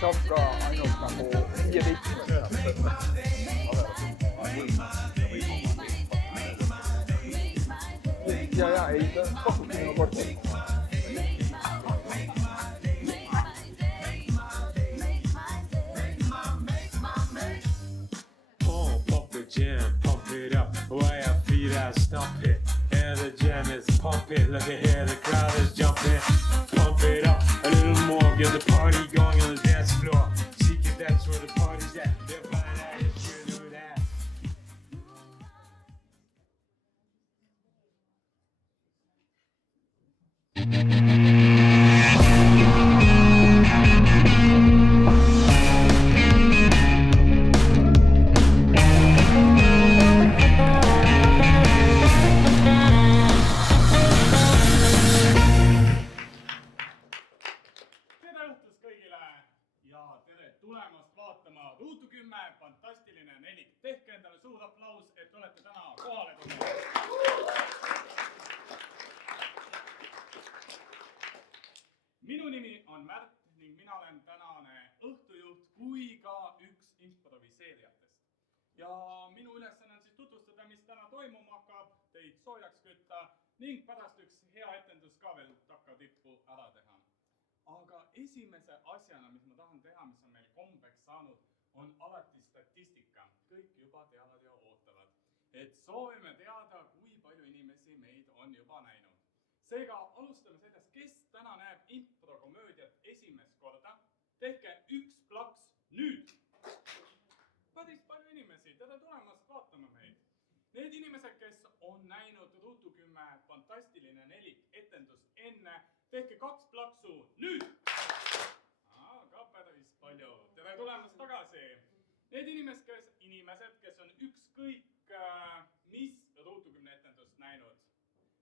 saab ka ainult nagu 15. Ja, ei, ta pakub minu korda. Pump the jam, pump it up, while your feet out, stomp it. And the jam is pumping, look at here, the crowd is jumping. Pump it up a little more, get the party going on the dance floor. See, cause that's where the party's at. They're flying out if you do that. Tere õhtust kõigile ja tere tulemast vaatama Ruutu 10 fantastiline nelik. Tehke endale suur aplaus, et olete täna kohale tulnud. Minu nimi on Märt ning mina olen tänane õhtujuht kui ka üks improviseerijatest. Ja minu ülesanne on siis tutvustada, mis täna toimuma hakkab, teid soojaks kütta ning pärast üks hea etendus ka veel takkatippu ära teha. Aga esimese asjana, mis ma tahan teha, mis on meil kombeks saanud, on alati statistika. Kõik juba teavad ja ootavad. Et soovime teada, kui palju inimesi meid on juba näinud. Seega alustame sellest, kes täna näeb improkomöödiat esimest korda. Tehke üks plaks nüüd. Päris palju inimesi, tere tulemast vaatama meid. Need inimesed, kes on näinud Ruutu 10 fantastiline nelik etendust enne, tehke kaks plaksu nüüd! Ka päris palju. Tere tulemast tagasi. Need inimesed, kes on ükskõik mis Ruutu 10 etendust näinud,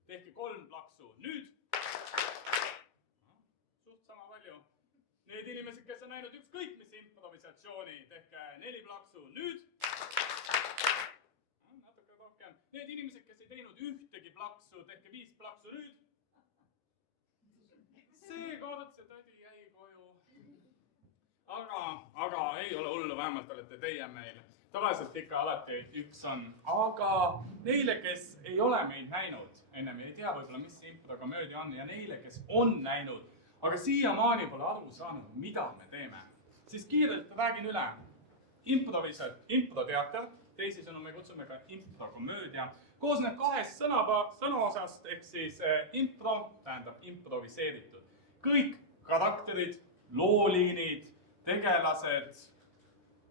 tehke kolm plaksu nüüd! Suht sama palju. Need inimesed, kes on näinud ükskõik mis improvisatsiooni, tehke 4 plaksu nüüd! Natuke rohkem. Need inimesed, kes ei teinud ühtegi plaksu, tehke 5 plaksu nüüd! Seekord see tädi jäi koju. Aga ei ole hullu, vähemalt olete teie meil. Tavaliselt ikka alati üks on. Aga neile, kes ei ole meid näinud, ennem ei tea võib-olla, mis see improkomöödia on, ja neile, kes on näinud, aga siiamaani pole aru saanud, mida me teeme, siis kiirelt räägin üle. Improteater, teisisõnu me kutsume ka improkomöödia, koosneb kahest sõnaosast, ehk siis impro tähendab improviseeritud. Kõik karakterid, looliinid, tegelased,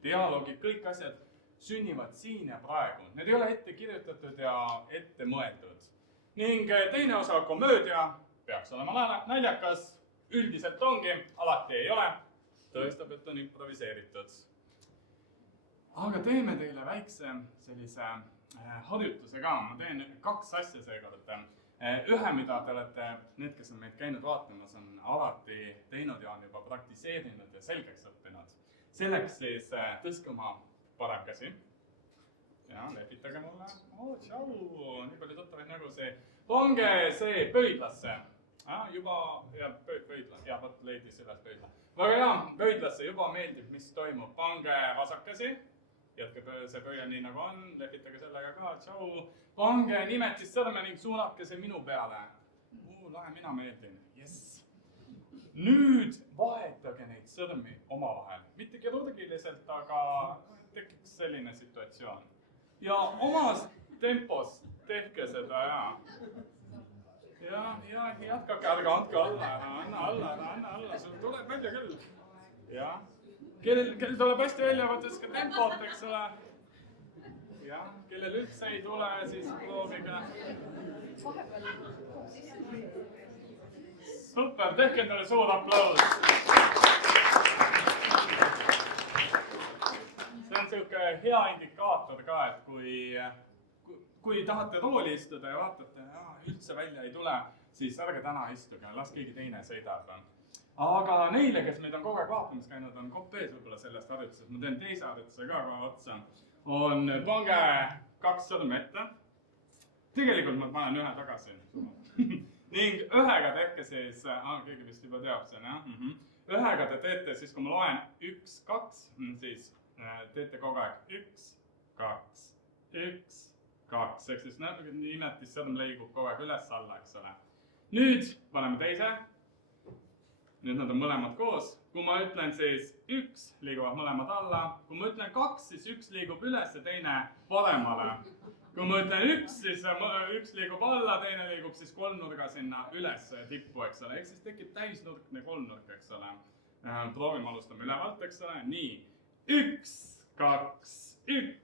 dialoogid, kõik asjad sünnivad siin ja praegu. Need ei ole ette kirjutatud ja ette mõeldud. Ning teine osa komöödia peaks olema naljakas, üldiselt ongi, alati ei ole, tõestab, et on improviseeritud. Aga teeme teile väikse sellise harjutuse ka. Ma teen kaks asja seekord. Ühe, mida te olete, need, kes on meid käinud vaatamas, on alati teinud ja on juba praktiseerinud ja selgeks õppinud. Selleks siis tõstke oma parem käsi. Ja lepitage mulle. Tšau, nii palju tuttavaid nagu see. Pange see pöidlasse. Juba, pöidlas, võt leidis üles pöidla. Väga hea, pöidlasse juba meeldib, mis toimub. Pange vasakesi. Jätke see pöial nii nagu on, lepitage sellega ka, tšau. Pange nimetis sõrme ning suunake see minu peale. Lahe, mina meeldin. Yes. Nüüd vahetage neid sõrmi omavahel. Mitte kirurgiliselt, aga tekiks selline situatsioon. Ja omas tempos tehke seda ja jätkake, ärge andke alla, anna alla, sul tuleb välja küll. Ja. Kellel tuleb hästi välja, võttes ka tempot, eks ole. Ja, kellel üldse ei tule, siis proovige. Super, tehke endale suur aplaus. See on selline hea indikaator ka, et kui tahate rooli istuda ja vaatate, üldse välja ei tule, siis ärge täna istuge, las keegi teine sõidab. Aga neile, kes meid on kogu aeg vaatamas käinud, on kopp ees võib-olla sellest harjutusest. Ma teen teise harjutuse ka kohe otsa. Pange kaks sõrme ette. Tegelikult ma panen ühe tagasi. Ning ühega tehke siis, keegi vist juba teab see, ühega te teete siis, kui ma loen 1, 2, siis teete kogu aeg 1, 2, 1, 2, ehk siis nimetis sõrm liigub kogu aeg üles-alla, eks ole. Nüüd paneme teise. Nüüd nad on mõlemad koos. Kui ma ütlen siis 1, liiguvad mõlemad alla. Kui ma ütlen 2, siis 1 liigub üles ja teine paremale. Kui ma ütlen 1, siis 1 liigub alla, teine liigub siis kolmnurga sinna üles tippu, eks ole. Ehk siis tekib täisnurkne kolmnurk, eks ole. Proovime alustame ülevalt, eks ole. Nii. 1, 2, 1,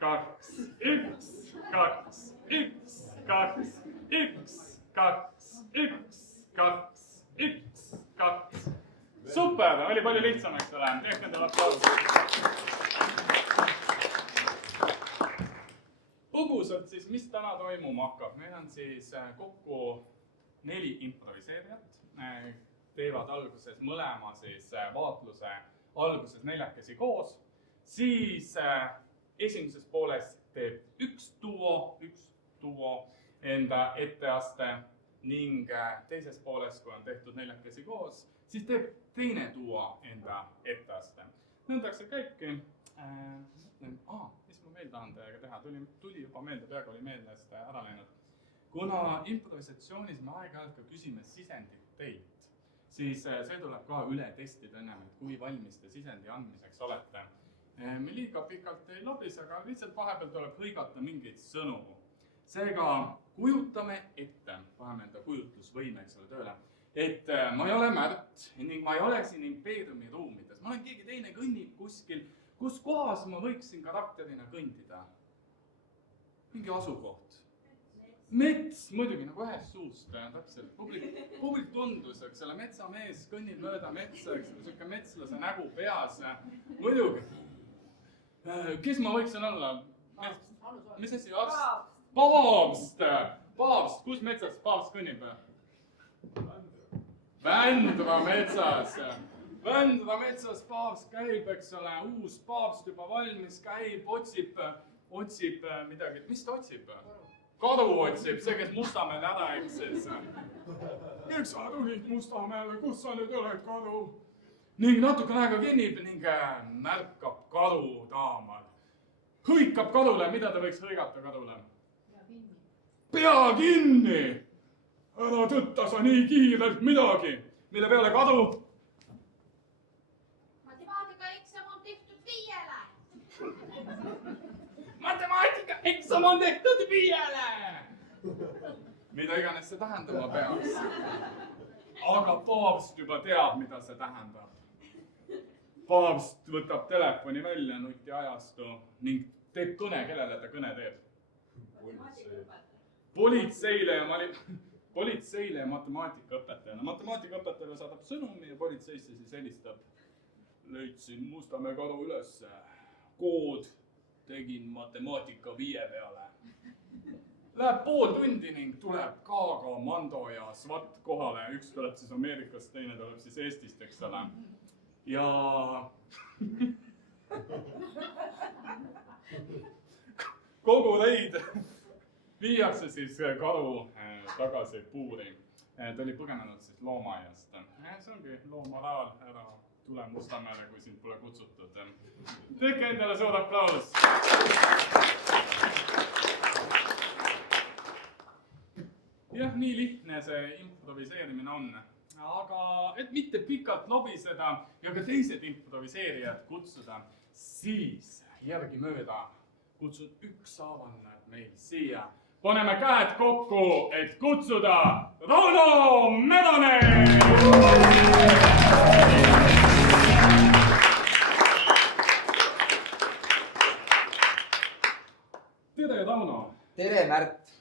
2, 1, 2, 1, 2, 1, 2, 1, 2, 1, 2. Super, oli palju lihtsam, eks ole. Tehke endale aplaus. Põgusalt siis, mis täna toimuma hakkab? Meil on siis kokku 4 improviseerijat. Teevad alguses mõlema siis vaatluse alguses 4 koos. Siis esimeses pooles teeb üks duo enda etteaste ning teises pooles, kui on tehtud 4 koos, siis teeb teine duo enda etteaste. Nõndaks see käibki. Mis ma veel tahan teiega teha? Tuli juba meelde, peaaegu oli meelest ära läinud. Kuna improvisatsioonis me aeg-ajalt ka küsime sisendit teilt, siis see tuleb ka üle testida ennem, et kui valmis te sisendi andmiseks olete. Me liiga pikalt ei lobis, aga lihtsalt vahepeal tuleb hõigata mingeid sõnu. Seega kujutame ette, paneme enda kujutlusvõime, eks ole, tööle, et ma ei ole Märt ning ma ei ole siin impeeriumi ruumides. Ma olen keegi teine kõnnib kuskil, kus kohas ma võiksin karakterina kõndida. Mingi asukoht. Mets, muidugi nagu ühest suust, täpselt. Publik tundus, eks selle metsamees kõnnib mööda metsa, eks selline metslase nägu peas. Muidugi. Kes ma võiksin olla? Mis asi? Paavst! Paavst! Kus metsas paavst kõnnib? Vändra metsas! Vändra metsas paavst käib, eks ole. Uus paavst juba valmis käib, otsib midagi. Mis ta otsib? Karu otsib, see, kes Mustamäele ära eksis. Miks sa tulid Mustamäele? Kus sa nüüd oled, karu? Ning natukene aega kinnib ning märkab karu taamal. Hõikab karule, mida ta võiks hõigata karule? Pea kinni! Ära tõtta sa nii kiirelt midagi. Mille peale karu? Matemaatikaeksam on tehtud 5-le. Matemaatikaeksam on tehtud 5-le! Mida iganes see tähendama peaks. Aga paavst juba teab, mida see tähendab. Paavst võtab telefoni välja nutiajastu ning teeb kõne, kellele ta kõne teeb. Politseile ja matemaatikaõpetajana. Matemaatikaõpetajale saadab sõnumi ja politseisse siis helistab. Leidsin Mustamäe karu üles. Kood tegin matemaatika 5 peale. Läheb pool tundi ning tuleb Kaago, Mando ja SWAT kohale. Üks tuleb siis Ameerikast, teine tuleb siis Eestist, eks ole. Ja kogu reid viiakse siis karu tagasi puuri. Ta oli põgenenud siis loomaaiast. See ongi loo moraal, ära tule Mustamäele, kui sind pole kutsutud. Tehke endale suur aplaus! Jah, nii lihtne see improviseerimine on. Aga et mitte pikalt lobiseda ja ka teised improviseerijad kutsuda, siis järgi mööda kutsun ükshaaval meil siia. Paneme käed kokku, et kutsuda Rauno Medone! Tere, Rauno! Tere, Märt!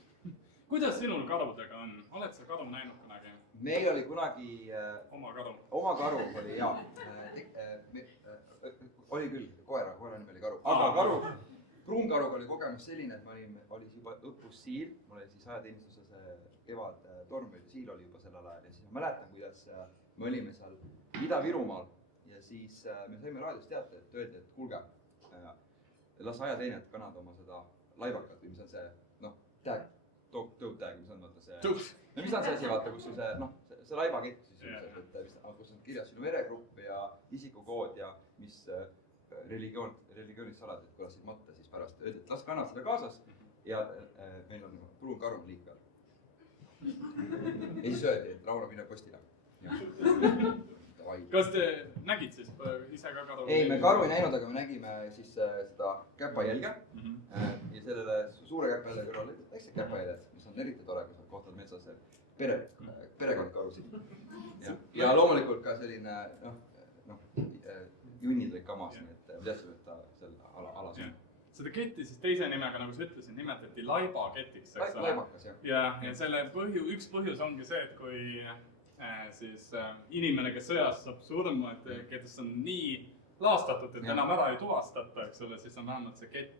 Kuidas sinul karudega on? Oled sa karu näinud kunagi? Meil oli kunagi... Oma karu? Oma karu oli, jaa. Oli küll, koera nimi oli karu. Aga karu, pruunkaruga oli kogemus selline, et oli juba õppus siil. Mul oli siis ajateenistuses kevad torm, siil oli juba sellel ajal. Ja siis ma mäletan, kuidas me olime seal Ida-Virumaal. Ja siis me saime raadios teate, et öeldi, et kuulge, las ajateenijad kannad oma seda laivakat või mis on see, tag, tõutag, mis on vaata see... No mis on see asi, vaata, kus see laivakett siis küsimused, et kus on kirjas sinu veregrupp ja isikukood ja mis religioonist saladused kõlasid matta, siis pärast öeldi, et las kannad seda kaasas ja meil on pruun karu liik peal. Ja siis öeldi, et Rauno mine postile. Kas te nägid siis ise ka karu? Ei, me karu ei näinud, aga me nägime siis seda käpajälge ja sellele suure käpajälge kõrval olid väiksed käpajäljed, mis on eriti tore, kui sa kohtad metsas perekondkarusid. Ja loomulikult ka selline junnid olid kamas, nii et me teadsime, et ta seal alas on. Seda ketti siis teise nimega, nagu sa ütlesid, nimetati laibaketiks. Laibakas, jah. Ja selle üks põhjus ongi see, et kui siis inimene, kes sõjas saab surma, et kes on nii laastatud, et enam ära ei tuvastata, eks ole, siis on vähemalt see kett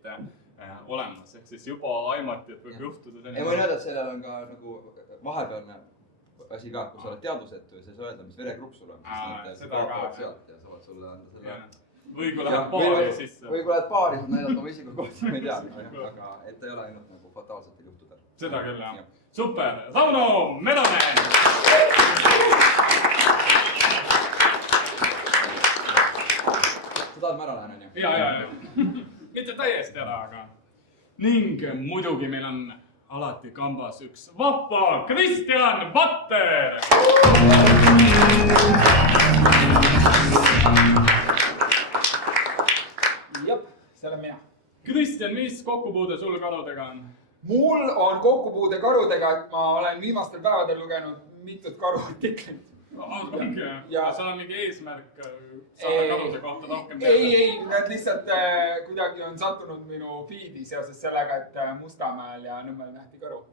olemas. Ehk siis juba aimati, et võib juhtuda selline... Ei, võin öelda, et sellel on ka nagu vahepealne asi ka, kui sa oled teadusetu ja sa ei saa öelda, mis veregrupp sul on. Seda ka. Ja saavad sulle anda selle... Või kui lähed paari sisse. Või kui lähed paari, saad näidata oma isikukohti, ma ei tea. Aga et ta ei ole ainult nagu fataalsetel juhtudel. Seda küll, jah. Super! Rauno Meronen! Sa tahad ma ära lähen, on ju? Ja. Mitte täiesti ära, aga... Ning muidugi meil on alati kambas üks vappa Kristjan Vatter! Jop, see olen mina. Kristjan, mis kokkupuude sul karudega on? Mul on kokkupuude karudega, et ma olen viimastel päevadel lugenud mitut karuartiklit. Ongi, ja seal on mingi eesmärk saada karude kohta rohkem teada? Ei, need lihtsalt kuidagi on sattunud minu feedi seoses sellega, et Mustamäel ja Nõmmel nähti karu.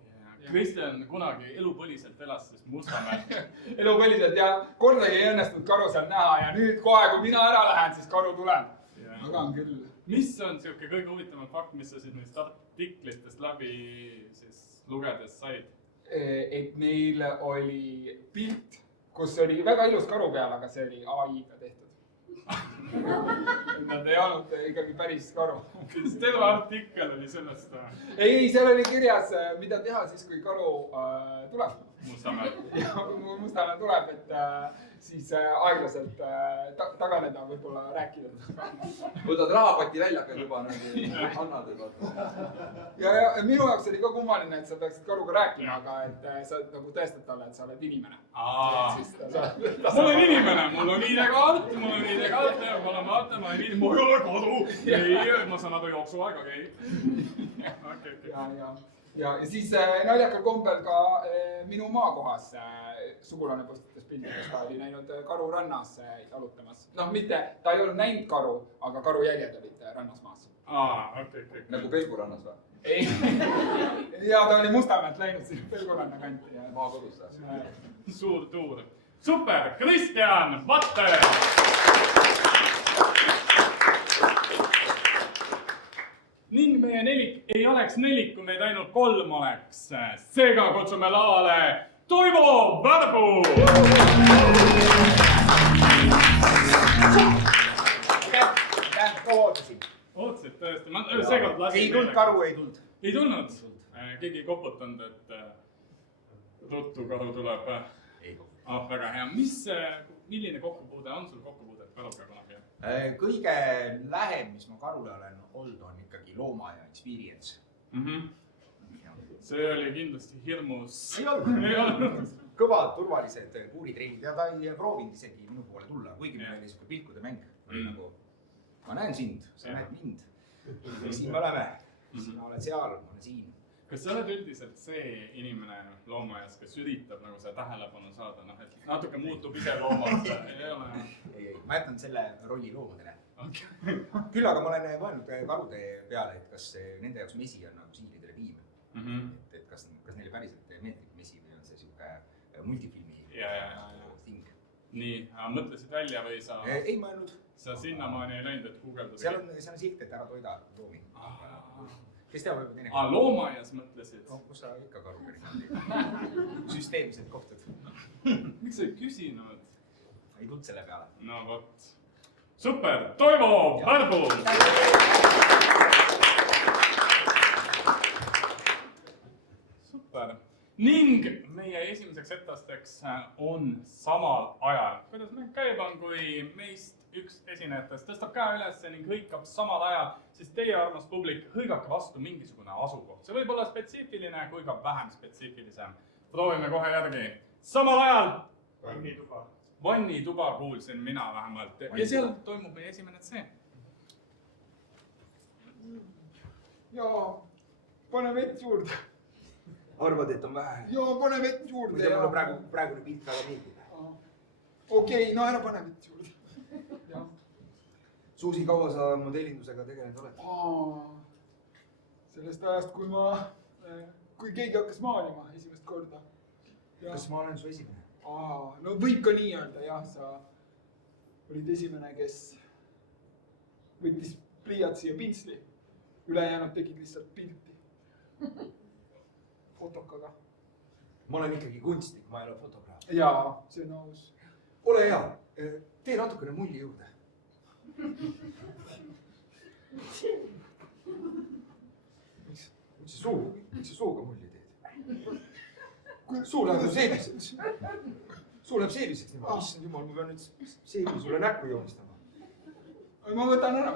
Kristjan kunagi elupõliselt elas siis Mustamäel. Elupõliselt ja kordagi ei õnnestunud karu seal näha ja nüüd kohe, kui mina ära lähen, siis karu tuleb. Aga on küll. Mis on siuke kõige huvitavam fakt, mis sa siis neist artiklitest läbi siis lugedes said? Et neil oli pilt, kus oli väga ilus karu peal, aga see oli AI-ga tehtud. Nad ei olnud ikkagi päris karu. Terve artikkel oli sellest? Ei, seal oli kirjas, mida teha siis, kui karu tuleb. Mustamäel. Ja kui Mustamäel tuleb, et siis aeglaselt taganeda, võib-olla rääkida. Võtad rahapoti välja, kui juba annad. Ja minu jaoks oli ka kummaline, et sa peaksid karuga rääkima, aga et sa nagu tõestad talle, et sa oled inimene. Mul on inimene, mul on ID-kaart, ma ei ole karu. Ei, ma saan aru jooksuaega, okei. Ja siis naljakal kombel ka minu maakohas sugulane postitas pildides, ta oli näinud karu rannas jalutamas. Noh, mitte, ta ei olnud näinud karu, aga karujäljed olid rannas maas. Okei. Nagu Pelgurannas või? Ei, ja ta oli Mustamäelt läinud sinna Pelguranna kanti. Maakodus. Suur tuur. Super, Kristjan Vatter! Ning meie nelik ei oleks nelik, kui meid ainult 3 oleks. Seega kutsume lavale Toivo Värbu! Ka ootasin. Ootasid tõesti? Seekord lasin. Ei tulnud karu, ei tulnud. Ei tulnud? Keegi ei koputanud, et ruttu karu tuleb? Ei. Väga hea. Milline kokkupuude on sul kokkupuude karuga kunagi? Kõige lähem, mis ma karule olen olnud, on ikkagi loomaaia experience. See oli kindlasti hirmus. Ei olnud. Kõvad, turvalised kuuritreenid ja ta ei proovinud isegi minu poole tulla, kuigi meil oli siuke pilkude mäng. Nagu, ma näen sind, sa näed mind. Siin me oleme. Sina oled seal, ma olen siin. Kas sa oled üldiselt see inimene loomaaias, kes üritab nagu seda tähelepanu saada, et natuke muutub ise loomalt? Ei, ma jätan selle rolli loomadele. Küll aga ma olen mõelnud karude peale, et kas nende jaoks mesi on nagu siilidele piim. Et kas neile päriselt meeldib mesi või on see siuke multifilmi ting. Nii, mõtlesid välja või sa... Ei mõelnud. Sa sinnamaani ei läinud, et guugeldada? Seal on silt, et ära toida loomi. Kes teab võib-olla teine? Loomaaias mõtlesid? Kus sa ikka karu päris süsteemsed kohtad. Miks sa ei küsinud? Ei tulnud selle peale. No vot. Super! Toivo Värbu! Super. ning meie esimeseks etteasteks on samal ajal. Kuidas meil käib on, kui meist üks esinejatest tõstab käe üles ning hõikab samal ajal, siis teie armas publik hõigake vastu mingisugune asukoht. See võib olla spetsiifiline kui ka vähem spetsiifilisem. Proovime kohe järgi. Samal ajal vannituba. Vannituba kuulsin mina vähemalt. Ja seal toimub meie esimene tseen. Jaa, pane vett juurde. Arvad, et on vähe? Jaa, pane vett juurde. Muide, mulle praegune pilt väga meeldib. Okei, no ära pane vett juurde. Suusi, kaua sa mu tellindusega tegelenud oled? Sellest ajast, kui keegi hakkas maalima esimest korda. Kas ma olen su esimene? No võib ka nii öelda, jah, sa olid esimene, kes võttis pliiatsi ja pintsli. Ülejäänud tegid lihtsalt pilti. Fotokaga. Ma olen ikkagi kunstnik, ma ei ole fotograaf. Jaa, see on aus. Ole hea, tee natukene mulli juurde. Miks sa suuga mulli teed? Suu läheb seebiseks. Suu läheb seebiseks niimoodi. Issand jumal, ma pean nüüd seebi sulle näkku joonistama. Ma võtan ära.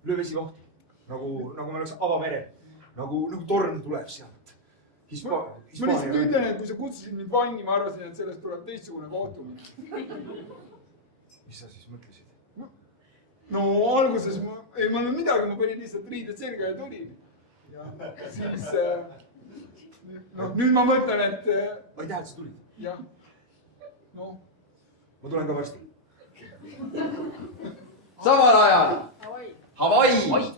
Löö vesi lahti. Nagu me oleks avamerel. Nagu torm tuleb sealt. Ma lihtsalt ütlen, et kui sa kutsusid mind vanni, ma arvasin, et sellest tuleb teistsugune kohtumine. Mis sa siis mõtlesid? No alguses ma ei mõelnud midagi, ma panin lihtsalt riided selga ja tulin. Ja siis, nüüd ma mõtlen, et... Ma ei tea, et sa tulid. Jah, no. Ma tulen ka varsti. Samal ajal. Hawaii.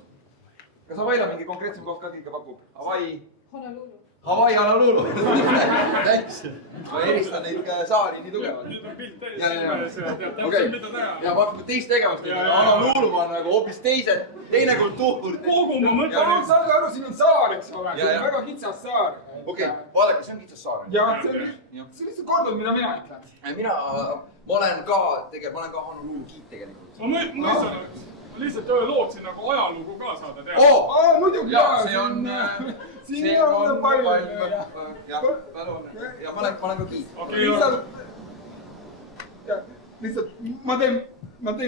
Kas Hawaii'l on mingi konkreetsem koht ka kõige pakub? Hawaii. Honolulu. Hawaii, Honolulu. Täiks. Ma eristan neid ka saari nii tugevalt. Nüüd on pilt täis Ja. silmes ja tead Okei. täpselt mida teha. Ja pakume teist tegevust. Ja. Honolulu on nagu hoopis teine kultuur. Kogu ma Ja mõtlen. saage aru, siin on saar, eks ole. See Ja. on väga kitsas saar. Okei, vaadake, see on kitsas saar. Ja see lihtsalt kordab, mida mina ütlen. Ma olen ka Honolulu giid tegelikult. Ma lihtsalt lootsin nagu ajalugu ka saada teada. Muidugi, Jaa, see on... Siin ei ole palju. Jah, ja ma olen ka giid. Lihtsalt ma teen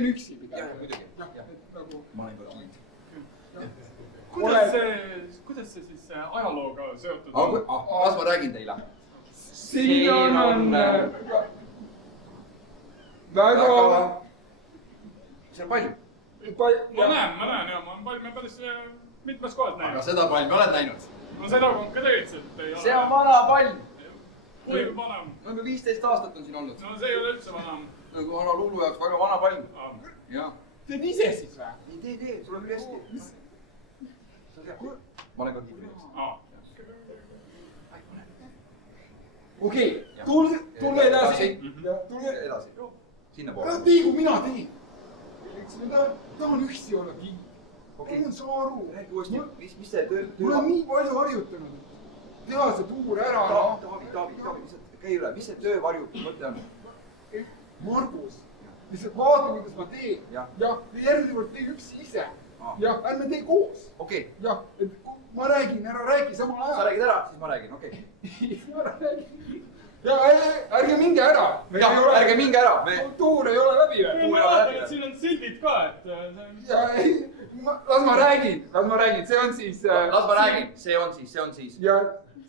üksi pigem. Jah, muidugi. Ma olen ka giid. Kuidas see siis ajalooga seotud on? Las ma räägin teile. Siin on väga... See on palju. Ma näen ja ma olen päris mitmes kohas näinud. Aga seda palmi oled näinud? No seda konkreetselt ei ole. See on vana palm. Kui vanam? No 15 aastat on siin olnud. No see ei ole üldse vanam. Nagu Honolulu jaoks väga vana palm. Jah. Teed ise siis või? Ei tee, sul on küll hästi. Ma olen ka kiitriks. Okei, tulge edasi. Edasi. Sinna poole. Tee, kui mina teen. Tahan üksi olla kiin. Okei. Sa aru. Räägi uuesti, mis see töö... Ma olen nii palju harjutanud. Teha see tuur ära. Taavi, käi üle, mis see töövarju mõte on? Margus, lihtsalt vaata, kuidas ma teen. Jah. Järgmine kord tee üksi ise. Jah, ärme tee koos. Okei. Jah, et ma räägin, ära räägi samal ajal. Sa räägid ära, siis ma räägin, okei. Ära räägi. Ja ärge minge ära. Jah, ärge minge ära. Tuur ei ole läbi veel. Ma vaatan, et siin on sildid ka, et... Las ma räägin, see on siis... Las ma räägin, see on siis. Ja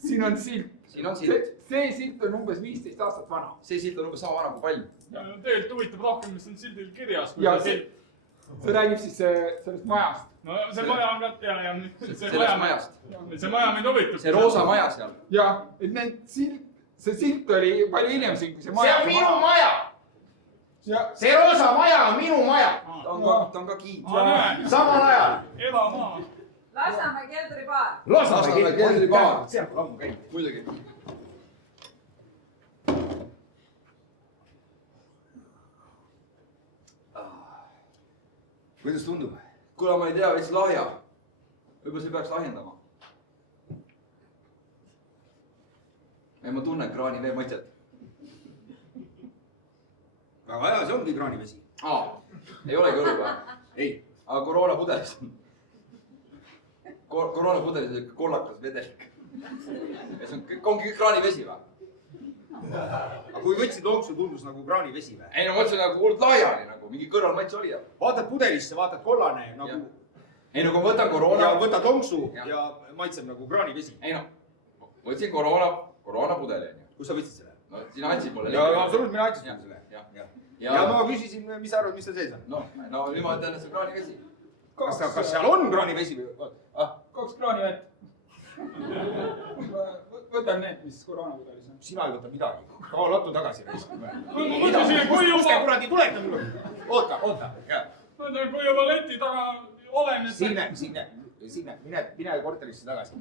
siin on silt. Siin on silt. See silt on umbes 15 aastat vana. See silt on umbes sama vana kui palm. Tegelikult huvitab rohkem, mis on sildil kirjas. Ja see räägib siis sellest majast. No see maja on ka... Sellest majast. See maja mind huvitab. See roosa maja seal. Ja, et see silt oli palju hiljem siin, kui see maja... See on minu maja! See roosa maja on minu maja! Ta on ka giid. Samal ajal! Elamaa. Lasnamäe keldribaar. Lasnamäe keldribaar! Sealt on ammu käinud. Muidugi. Kuidas tundub? Kuule, ma ei tea, veits lahja. Võib-olla see peaks lahjendama. Ei, ma tunnen kraanivee mõtted. Väga hea, see ongi kraanivesi. Ei olegi õlu või? Ei. Aga koroonapudelis on. Koroonapudelis on ikka kollakas vedelik. ja see ongi kraanivesi või? aga kui võtsid lonksu, tundus nagu kraanivesi või? Ei no mõtlesin nagu hullult laiali nagu, mingi kõrvalmaitse oli. Vaatad pudelisse, vaatad kollane nagu. Ei no kui ma võtan koroona. Ja võtad lonksu ja maitseb nagu kraanivesi. Ei no, võtsin koroona pudeli. Kus sa võtsid selle? No sina andsid mulle. Ja absoluut, mina andsin sulle selle. Ja ma küsisin, mis sa arvad, mis seal sees on? No nüüd ma ütlen, et see kraanivesi. Kas seal on kraanivesi või? 2 kraani vett. Võtan need, mis koroonapudelis on. Sina ei võta midagi. Kao lattu tagasi. kui juba... kuradi tuleta mulle. Oota. Kui juba leti taga olen... Signe, mine korterisse tagasi.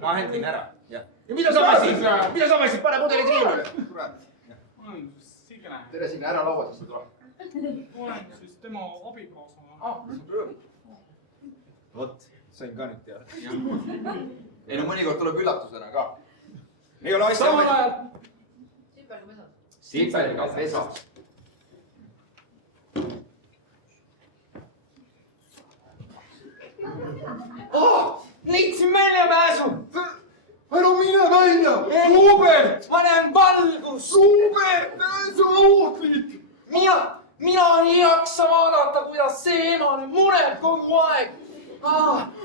Ma händin ära. Ja mida sa võisid? Pane pudelid riiulile. Kurat. Signe. Tere Signe, ära laua sisse tule. Olen siis tema abikaasa. Vot, sain ka nüüd teada. Ei no mõnikord tuleb üllatusena ka. Ei ole asja. Samal ajal. Sipeliga pesas. Leidsin väljapääsu! Ära mine välja! Robert! Ma näen valgust! Robert, see on ohtlik! Mina ei jaksa vaadata, kuidas see emane muneb kogu aeg.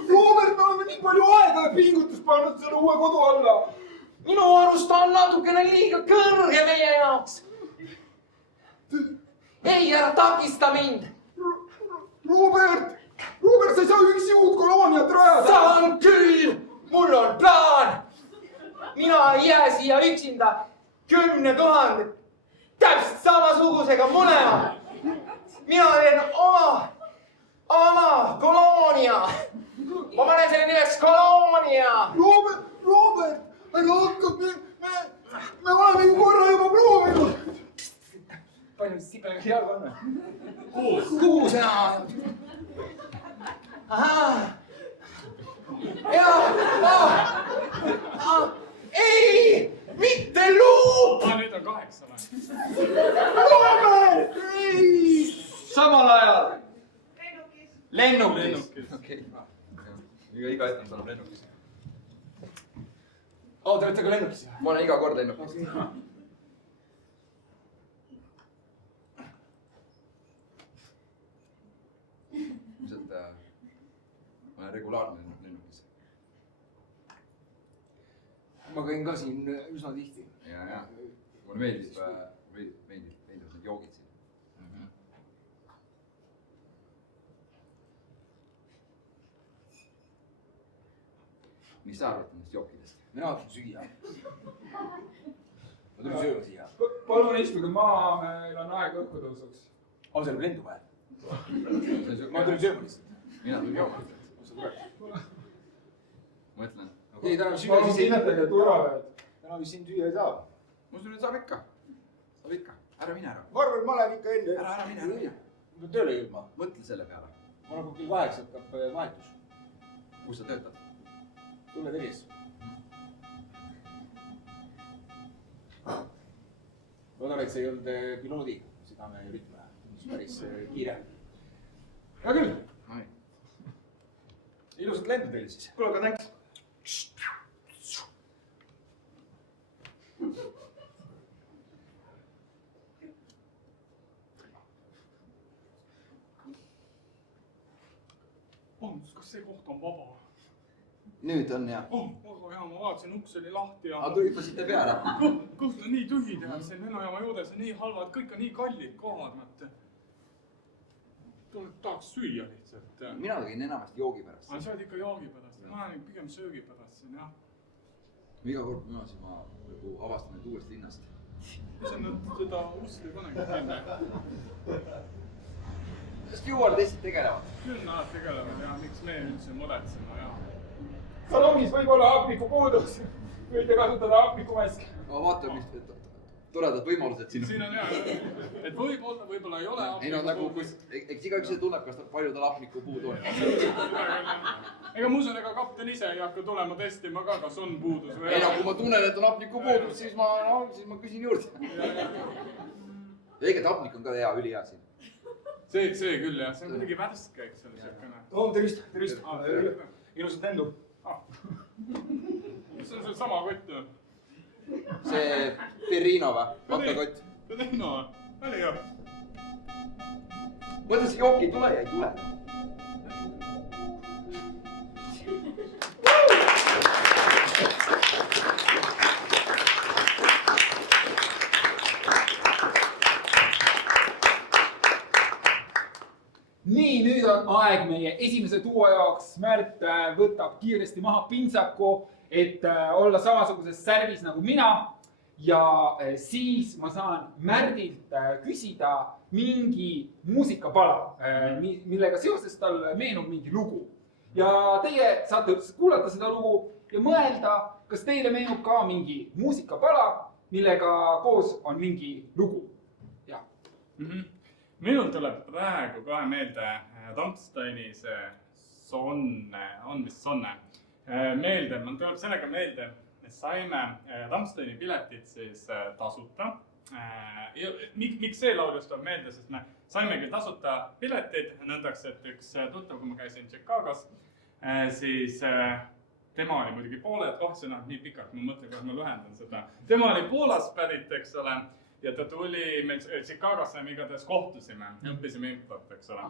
Robert, me oleme nii palju aega ja pingutust pannud selle uue kodu alla. Minu arust on natukene liiga kõrge meie jaoks. Ei, ära takista mind! Robert, sa ei saa üksi uut kolooniat rajada! Saan küll! Mul on plaan! Mina ei jää siia üksinda 10 000 täpselt samasugusega mõlema. Mina teen oma koloonia. Ma panen selle nimeks koloonia. Robert, ära hakkab, me oleme ju korra juba proovinud. Palju sipelga jalga on? 6 enam. Ei, mitte luup! Nüüd on 8 või? Robert, ei! Samal ajal. Lennukis. Okei. Iga hetk saab lennukis. Te olete ka lennukis? Ma olen iga kord lennukis. Ilmselt ma olen regulaarne lennukis. Ma käin ka siin üsna tihti. Ja. Mulle meeldib need joogid siin. Mis sa arvad nendest jookidest? Mina tahan süüa. Ma tulin sööma siia. Palun istuge maha, meil on aeg õhku tõusuks. See on lendu vaja. Ma tulin sööma lihtsalt. Mina tulin jooma. Mõtlen. Ei, täna süüa Palun siis ei... kinnetage turvavööd. Täna vist siin süüa ei saa. Ma usun, et saab ikka. Ära mine ära. Varvel, ma lähen ikka enne. Ära mine. Ma pean tööle jõudma. Mõtle selle peale. Ma nagu kell 8 hakkab vahetus. Kus sa töötad? Tule telis. Loodan, et see ei olnud piloodiga. Seda me üritame. Päris kiire. Hea küll. Ilusat lendu teile siis. Kuule, aga tänks. Kas see koht on vaba? Nüüd on jah. Väga hea, ma vaatasin, uks oli lahti ja... Aga te hüppasite peale. Kõht on nii tühi teha, see lennujaama juures on nii halvad, kõik on nii kallid kohad, tahaks süüa lihtsalt. Mina tegin enamasti joogi pärast. Aga sa oled ikka joogi pärast, ma olen pigem söögi pärast siin, jah. Iga kord müüasin, ma avastan nüüd uuest linnast. Mis on nüüd seda ustri panegi teeme? Stewardessid tegelevad. Küll nad tegelevad ja miks me üldse muretsema, jah. Salongis võib olla hapnikupuudus. Võite kasutada hapnikumaski. Aga vaata, mis toredad võimalused siin. Siin on hea, et võib-olla ei ole ei no nagu, eks igaüks tunneb, kas palju tal hapnikupuudu on. Ega ma usun, ega kapten ise ei hakka tulema testima ka, kas on puudus või ei no, kui ma tunnen, et on hapnikupuudus, siis ma küsin juurde. Õiget hapnik on ka hea, ülihea siin. See küll jah, see on kuidagi värske, eks ole, siukene. Tervist. Ilusat lendu. mis on see sama kott? see Perino või? Vatakott. Perino, oli ju. Mõtle, see jook ei tule ja ei tule. Nii, nüüd on aeg meie esimese duo jaoks. Märt võtab kiiresti maha pintsaku, et olla samasuguses särvis nagu mina. Ja siis ma saan Märdilt küsida mingi muusikapala, millega seoses tal meenub mingi lugu. Ja teie saate kuulata seda lugu ja mõelda, kas teile meenub ka mingi muusikapala, millega koos on mingi lugu. Ja. Minul tuleb praegu kohe meelde Rammsteini see Sonne, on vist Sonne, meelde, mul tuleb sellega meelde, et saime Rammsteini piletid siis tasuta. Miks see laulus tuleb meelde, sest me saimegi tasuta piletid, nõndaks, et üks tuttav, kui ma käisin Chicagos, siis tema oli muidugi pooled, see on nii pikalt, ma mõtlen, kuidas ma lühendan seda. Tema oli Poolast pärit, eks ole. Ja ta tuli, meil Chicagosse me igatahes kohtusime, õppisime improt, eks ole.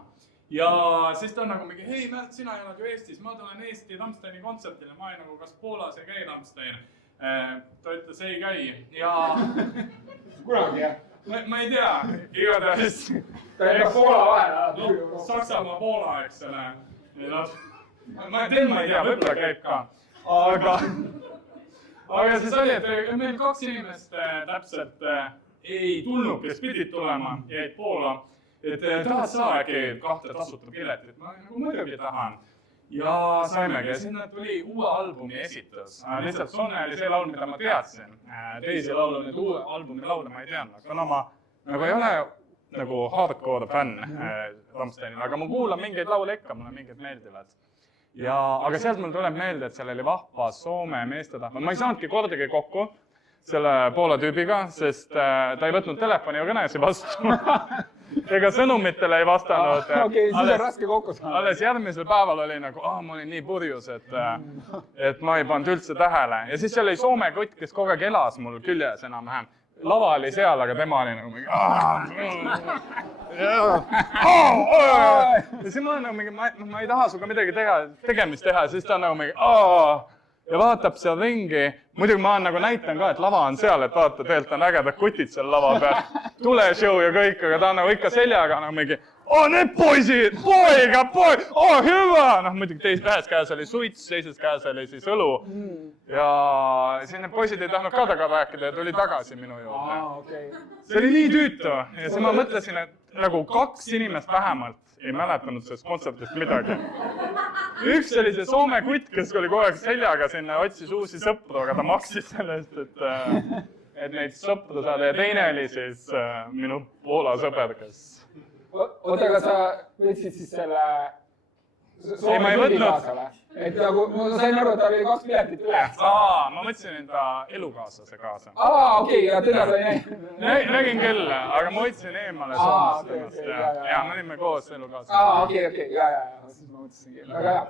Ja siis ta on nagu mingi, hei Märt, sina ei oled ju Eestis, ma tulen Eesti Rammsteini kontsertile, ma ei nagu, kas Poolas ei käi Rammstein. Ta ütles, ei käi ja... Kunagi, jah? Ma ei tea, igatahes... Ta ei Poola vahel. Saksamaa, Poola, eks ole. Ma ei tea, võib-olla käib ka. Aga siis oli, et meil 2 inimest täpselt ei tulnud, kes pidid tulema, jäid Poola. Et tahad sa äkki 2 tasuta piletit? Ma nagu muidugi tahan. Ja saimegi, sinna tuli uue albumi esitus. Lihtsalt Sonne oli see laul, mida ma teadsin. Teisi laulu, need uue albumi laule ma ei teadnud. Kuna ma nagu ei ole nagu hardcore fänn Rammsteinil, aga ma kuulan mingeid laule ikka, mulle mingid meeldivad. Aga sealt mul tuleb meelde, et seal oli vahva Soome meestetahva. Ma ei saanudki kordagi kokku selle Poola tüübiga, sest ta ei võtnud telefoni ja kõnesi vastu. Ega sõnumitele ei vastanud. Okei, siis on raske kokku saada. Alles järgmisel päeval oli nagu, ma olin nii purjus, et ma ei pannud üldse tähele. Ja siis seal oli Soome kott, kes kogu aeg elas mul küljes enam-vähem. Lava oli seal, aga tema oli nagu mingi... Ja siis ma olen nagu mingi, ma ei taha suga midagi tegemist teha, siis ta on nagu mingi... Ja vaatab seal ringi. Muidugi ma nagu näitan ka, et lava on seal, et vaata, tegelikult on ägedad kutid seal lava peal. Tuleshow ja kõik, aga ta on nagu ikka seljaga nagu mingi, need poisid, poiga, hüva! Muidugi ühes käes oli suits, teises käes oli siis õlu. Ja siis need poisid ei tahtnud ka taga rääkida ja tuli tagasi minu juurde. See oli nii tüütu ja siis ma mõtlesin, et nagu 2 inimest vähemalt ei mäletanud sellest kontsertist midagi. Üks oli see Soome kutt, kes oli kogu aeg seljaga sinna, otsis uusi sõpru, aga ta maksis selle eest, et neid sõpru saada. Ja teine oli siis minu Poola sõber, kes... Oota, aga sa võtsid siis selle Soome kundi kaasale? Et nagu, ma sain aru, et tal oli 2 piletit üle. Ma võtsin enda elukaaslase kaasa. Okei, ja teda sa ei näinud? Nägin küll, aga ma võtsin eemale Soomast ennast. Ja me olime koos elukaaslase. Okei, ja. Siis ma mõtlesingi. Väga hea.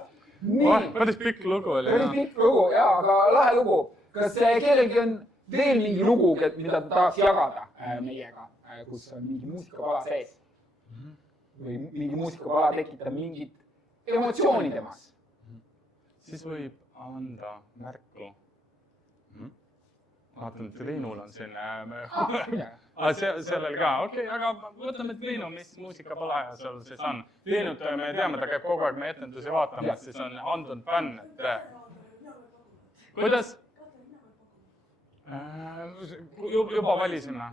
Päris pikk lugu oli. Päris pikk lugu, jaa, aga lahe lugu. Kas kellelgi on veel mingi lugu, mida ta tahaks jagada meiega, kus on mingi muusikapala sees? Või mingi muusikapala tekitab mingit emotsiooni temas? Siis võib anda märku. Vaatan, et Triinul on siin... Sellel ka, okei, aga võtame Triinu, mis muusikapala ja seal siis on. Triinut me teame, ta käib kogu aeg meie etendusi vaatama, et siis on andunud fänn. Kuidas? Juba valisime.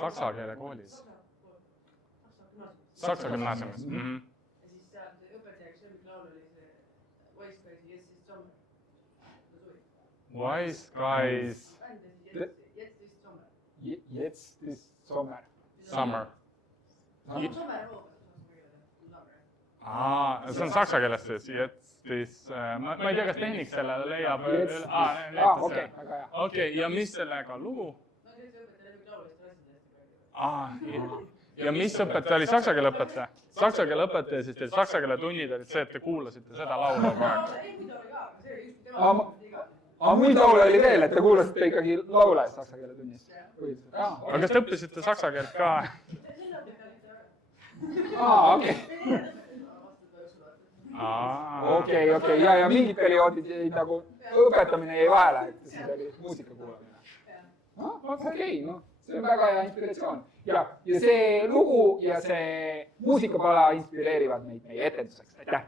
Saksa keele koolis. Saksa gümnaasiumis. Ja siis seal õpetajaks lemmiklaul oli see Wise Guys, Yes is Summer. Wise Guys. Jetzt ist Sommer. Summer. See on saksa keeles siis. Ma ei tea, kas tehnik sellele leiab. Okei, ja mis sellega lugu? Ja mis õpetaja oli saksa keele õpetaja? Saksa keele õpetaja, siis teil saksa keele tunnid olid see, et te kuulasite seda laulu kogu aeg. Aga muid laule oli veel, et te kuulasite ikkagi laule saksa keele tunnis. Aga kas te õppisite saksa keelt ka? Okei. Okei. Ja mingid perioodid nagu õpetamine jäi vahele, et siis oli muusika kuulamine. Okei, noh, see on väga hea inspiratsioon. Ja see lugu ja see muusikapala inspireerivad meid meie etenduseks. Aitäh!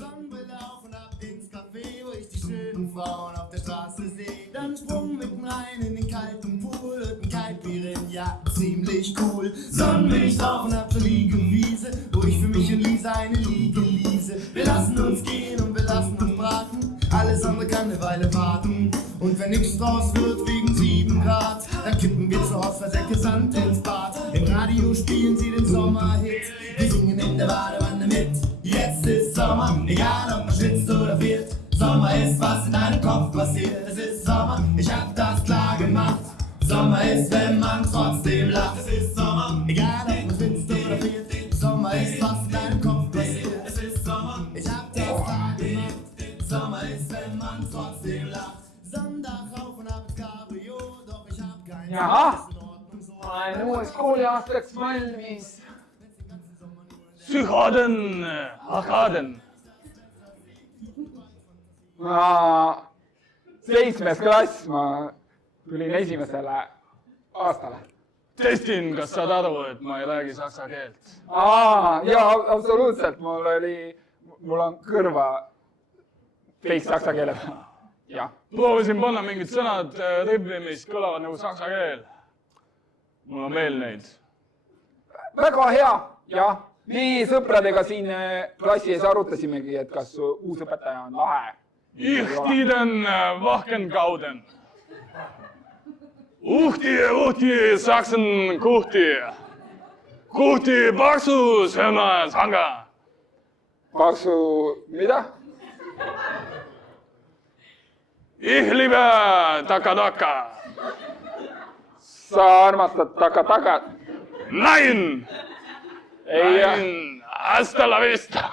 Sonnenbrille auf und ab ins Café, wo ich die schönen Frauen auf der Straße sehe. Dann Sprung mitten rein in den kalten Pool und ein Kaltbieren, ja, ziemlich cool. Sonnenmilch drauf und ab zur Liegewiese, wo ich für mich und Lisa eine Liege ließe. Wir lassen uns gehen und wir lassen uns braten, alles andere kann eine Weile warten. Und wenn nichts draus wird wegen 7 Grad, dann kippen wir zu Hausversäcke Sand ins Bad. Im Radio spielen sie den Sommerhit, wir singen in der Badewanne mit. Jetzt ist Sommer, egal ob man schwitzt oder friert. Sommer ist, was in deinem Kopf passiert. Es ist Sommer, ich hab das klar gemacht. Sommer ist, wenn man trotzdem lacht. Es ist Sommer, egal ob man schwitzt oder friert. Sommer ist, was in deinem Kopf passiert. Es ist Sommer, ich hab das klar gemacht. Sommer ist, wenn man trotzdem lacht. Sonntag rauf und ab ins Cabrio, doch ich hab keinen Jaha, mein uues kooliaastaks valmis. Psychoden, Arkaden. 7. klass, ma tulin esimesele aastale. Testin, kas saad aru, et ma ei räägi saksa keelt? Jaa, absoluutselt, mul on kõrva fake saksa keele. Jah. Proovisin panna mingid sõnad ribbi, mis kõlavad nagu saksa keel. Mul on veel neid. Väga hea, jah. Me sõpradega siin klassi ees arutasimegi, et kas uus õpetaja on lahe. Ich tiden wachken gauden. Uhti, Sachsen, kuhti. Kuhti, paksu, sööma, sanga. Paksu, mida? Ich liebe taka-taka. Sa armastad taka-takat? Nein! Nein! Hasta la vista!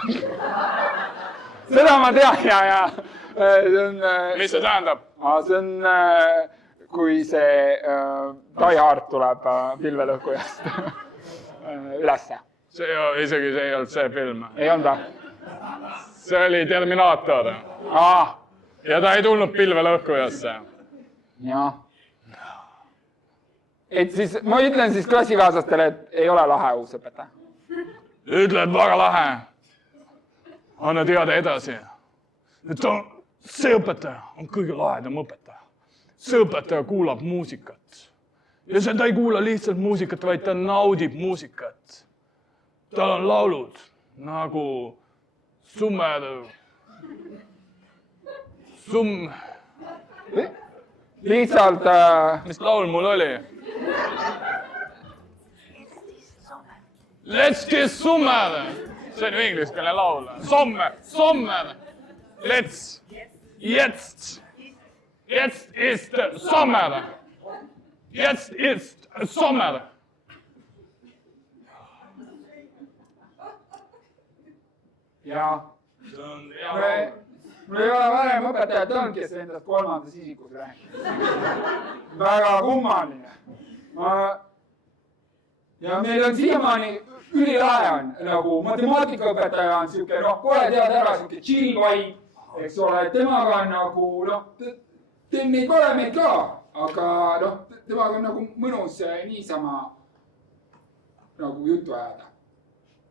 Seda ma tean, ja. Mis see tähendab? See on, kui see Die Hard tuleb pilvelõhkujast ülesse. Isegi see ei olnud see film. Ei olnud või? See oli Terminaator. Ja ta ei tulnud pilvelõhkujasse. Jah. Et siis, ma ütlen siis klassikaaslastele, et ei ole lahe uus õpetaja. Ütled väga lahe. Anna teada edasi. See õpetaja on kõige lahedam õpetaja. See õpetaja kuulab muusikat. Ja ta ei kuula lihtsalt muusikat, vaid ta naudib muusikat. Tal on laulud nagu Summer. Lihtsalt... Mis laul mul oli? Let's get summer. See on ju ingliskeelne laul. Sommer. Let's. Jetzt ist Sommer. Jetzt ist Sommer. Jaa. Mul ei ole varem õpetajat olnud, kes endast 3. isikus räägib. Väga kummaline. Ja meil on siiamaani ülilahe on, nagu matemaatikaõpetaja on siuke, pole tead ära, siuke chill vibe, eks ole, temaga on nagu, teeb neid valemeid ka, aga temaga on nagu mõnus niisama nagu juttu ajada.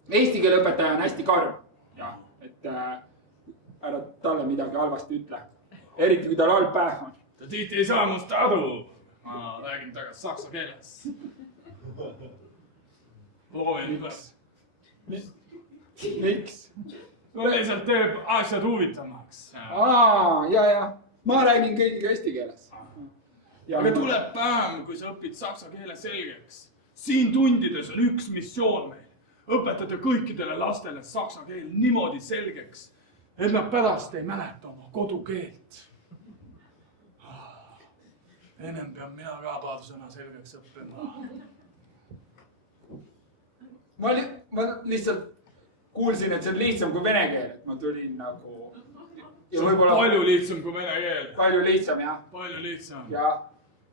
Eesti keele õpetaja on hästi karm, jah, et ära talle midagi halvasti ütle, eriti kui tal halb päev on. Ta tihti ei saa must aru, ma räägin tagasi saksa keeles. Proovin kas. Miks? Lihtsalt teeb asjad huvitavamaks. Ja. Ma räägin kõigiga eesti keeles. Aga tuleb päev, kui sa õpid saksa keele selgeks. Siin tundides on üks missioon meil. Õpetada kõikidele lastele saksa keel niimoodi selgeks, et nad pärast ei mäleta oma kodukeelt. Ennem pean mina ka paar sõna selgeks õppima. ma lihtsalt kuulsin, et see on lihtsam kui vene keel, et ma tulin nagu. See on palju lihtsam kui vene keel. Palju lihtsam, jah. Palju lihtsam. Ja.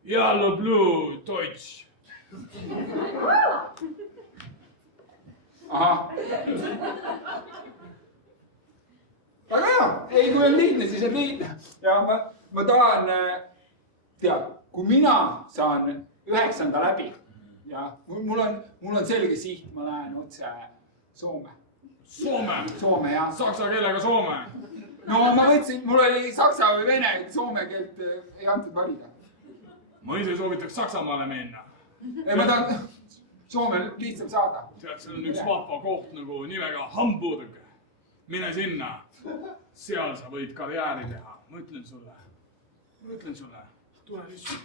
Ja lublю Deutsch. Ahah. Aga hea, ei kui on lihtne, siis on lihtne. Ja ma tahan, tead, kui mina saan 9. läbi ja mul on selge siht, ma lähen otse Soome. Soome? Soome, jah. Saksa keelega Soome? No ma mõtlesin, mul oli saksa või vene, soome keelt ei antud valida. Ma ise soovitaks Saksamaale minna. Ei, ma tahan Soome lihtsam saada. Tead, seal on üks vahva koht nagu nimega Hamburg. Mine sinna. Seal sa võid karjääri teha. Ma ütlen sulle. Tule lihtsalt.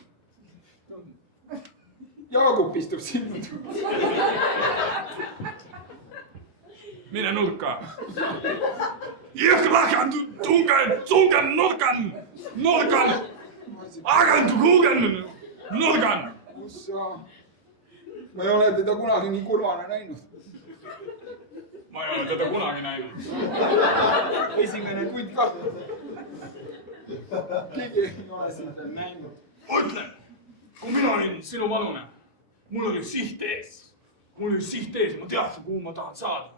Jaagup istub siin. Mine nurka. Ich lachen, zungen, nurkan. Agen, kugen, nurkan. Kus sa? Ma ei ole teda kunagi nii kurvana näinud. Ma ei ole teda kunagi näinud. Esimene tund ka. Keegi ei ole sind veel näinud. Ma ütlen, kui mina olin sinu vanune, mul oli siht ees. Ma teadsin, kuhu ma tahan saada.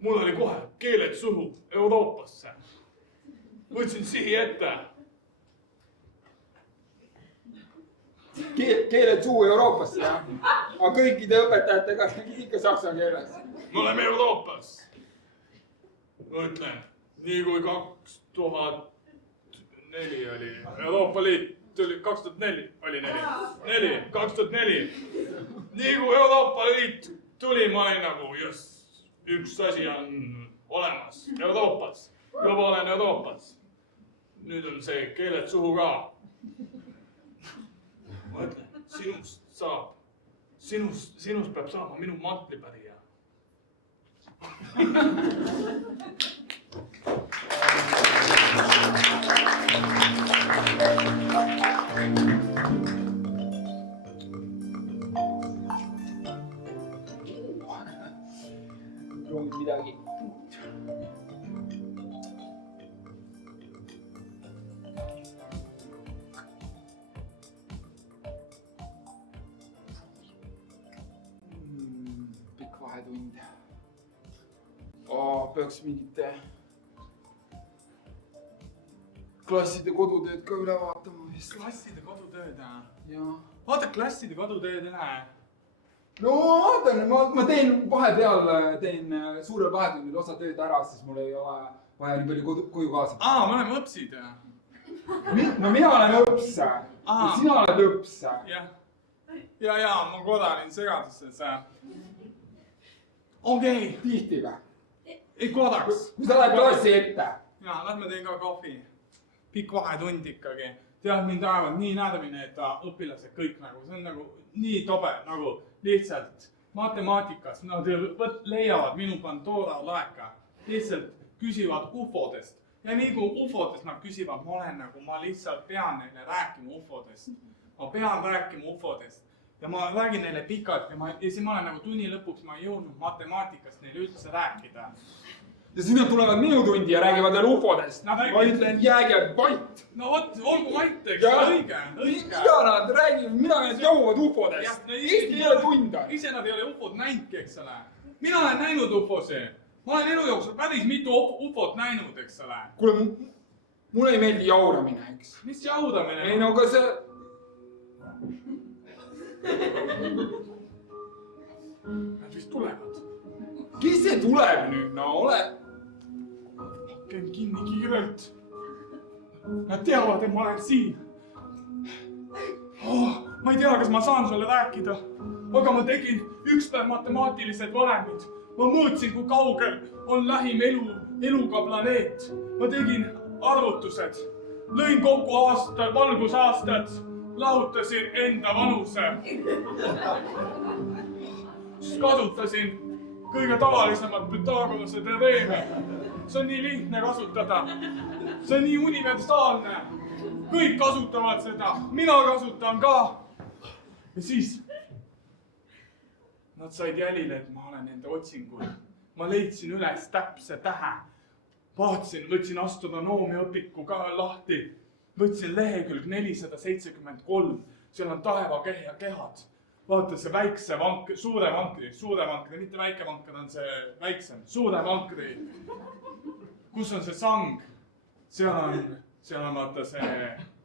Mul oli kohe keeled suhu Euroopasse. Võtsin sihi ette. Keeled suhu Euroopasse, jah? Aga kõikide õpetajatega räägid ikka saksa keeles. Me oleme Euroopas. Ma ütlen, nii kui 2004 oli Euroopa Liit, tuli 2004, oli 2004. Nii kui Euroopa Liit tuli, ma olin nagu, üks asi on olemas Euroopas. Juba olen Euroopas. Nüüd on see keeled suhu ka. Ma ütlen, sinust peab saama minu mantlipärija. Proovid midagi. Pikk vahetund. Peaks mingite klasside kodutööd ka üle vaatama vist. Klasside kodutööd, jah? Jaa. Vaata klasside kodutööd üle. No vaatan, ma teen vahepeal suurel vahetundil osa tööd ära, siis mul ei ole vaja nii palju koju kaasa. Me oleme õpsid, jah? No mina olen õps. Sina oled õps. Ja, ma korra olin segaduses. Okei. Tihti või? Ei korraks. Kui sa lähed klassi ette. Jaa, lähme teen ka kohvi. Pikk vahetund ikkagi. Tead, mind ajavad nii närvine, et õpilased kõik nagu, see on nagu nii tobe, nagu lihtsalt matemaatikas. Nad leiavad minu Pandora laeka, lihtsalt küsivad ufodest. Ja nii kui ufodest nad küsivad, ma lihtsalt pean neile rääkima ufodest. Ma pean rääkima ufodest. Ja ma räägin neile pikalt ja siis ma olen nagu tunni lõpuks, ma ei jõudnud matemaatikast neile üldse rääkida. Ja siis nad tulevad minu tundi ja räägivad veel ufodest. Ma ütlen, jääge vait. No vot, olgu vait, eks õige. Mida nad räägivad, mida nad jõuavad ufodest? Eesti ei ole tund. Ise nad ei ole ufod näinudki, eks ole. Mina olen näinud ufosi. Ma olen elu jooksul päris mitu ufot näinud, eks ole. Kuule, mulle ei meeldi jauramine, eks. Mis jauramine? Ei no, aga see... Nad vist tulevad. Kes see tuleb nüüd? No ole... Käin kinni kiirelt. Nad teavad, et ma olen siin. Ma ei tea, kas ma saan sulle rääkida, aga ma tegin üks päev matemaatilised valemid. Ma mõõtsin, kui kaugel on lähim eluga planeet. Ma tegin arvutused. Lõin kokku valgusaastad. Lahutasin enda vanuse. Kasutasin kõige tavalisemat Pythagorase teoreemi. See on nii lihtne kasutada. See on nii universaalne. Kõik kasutavad seda. Mina kasutan ka. Ja siis Nad said jälile, et ma olen nende otsingul. Ma leidsin üles täpse tähe. Vaatasin, võtsin astronoomi õpiku ka lahti. Võtsin lehekülg 473. Seal on taevakehad. Vaata see väikse vankri, suure vankri, mitte väike vanker on see väiksem. Suure vankri. Kus on see sang? Seal on vaata see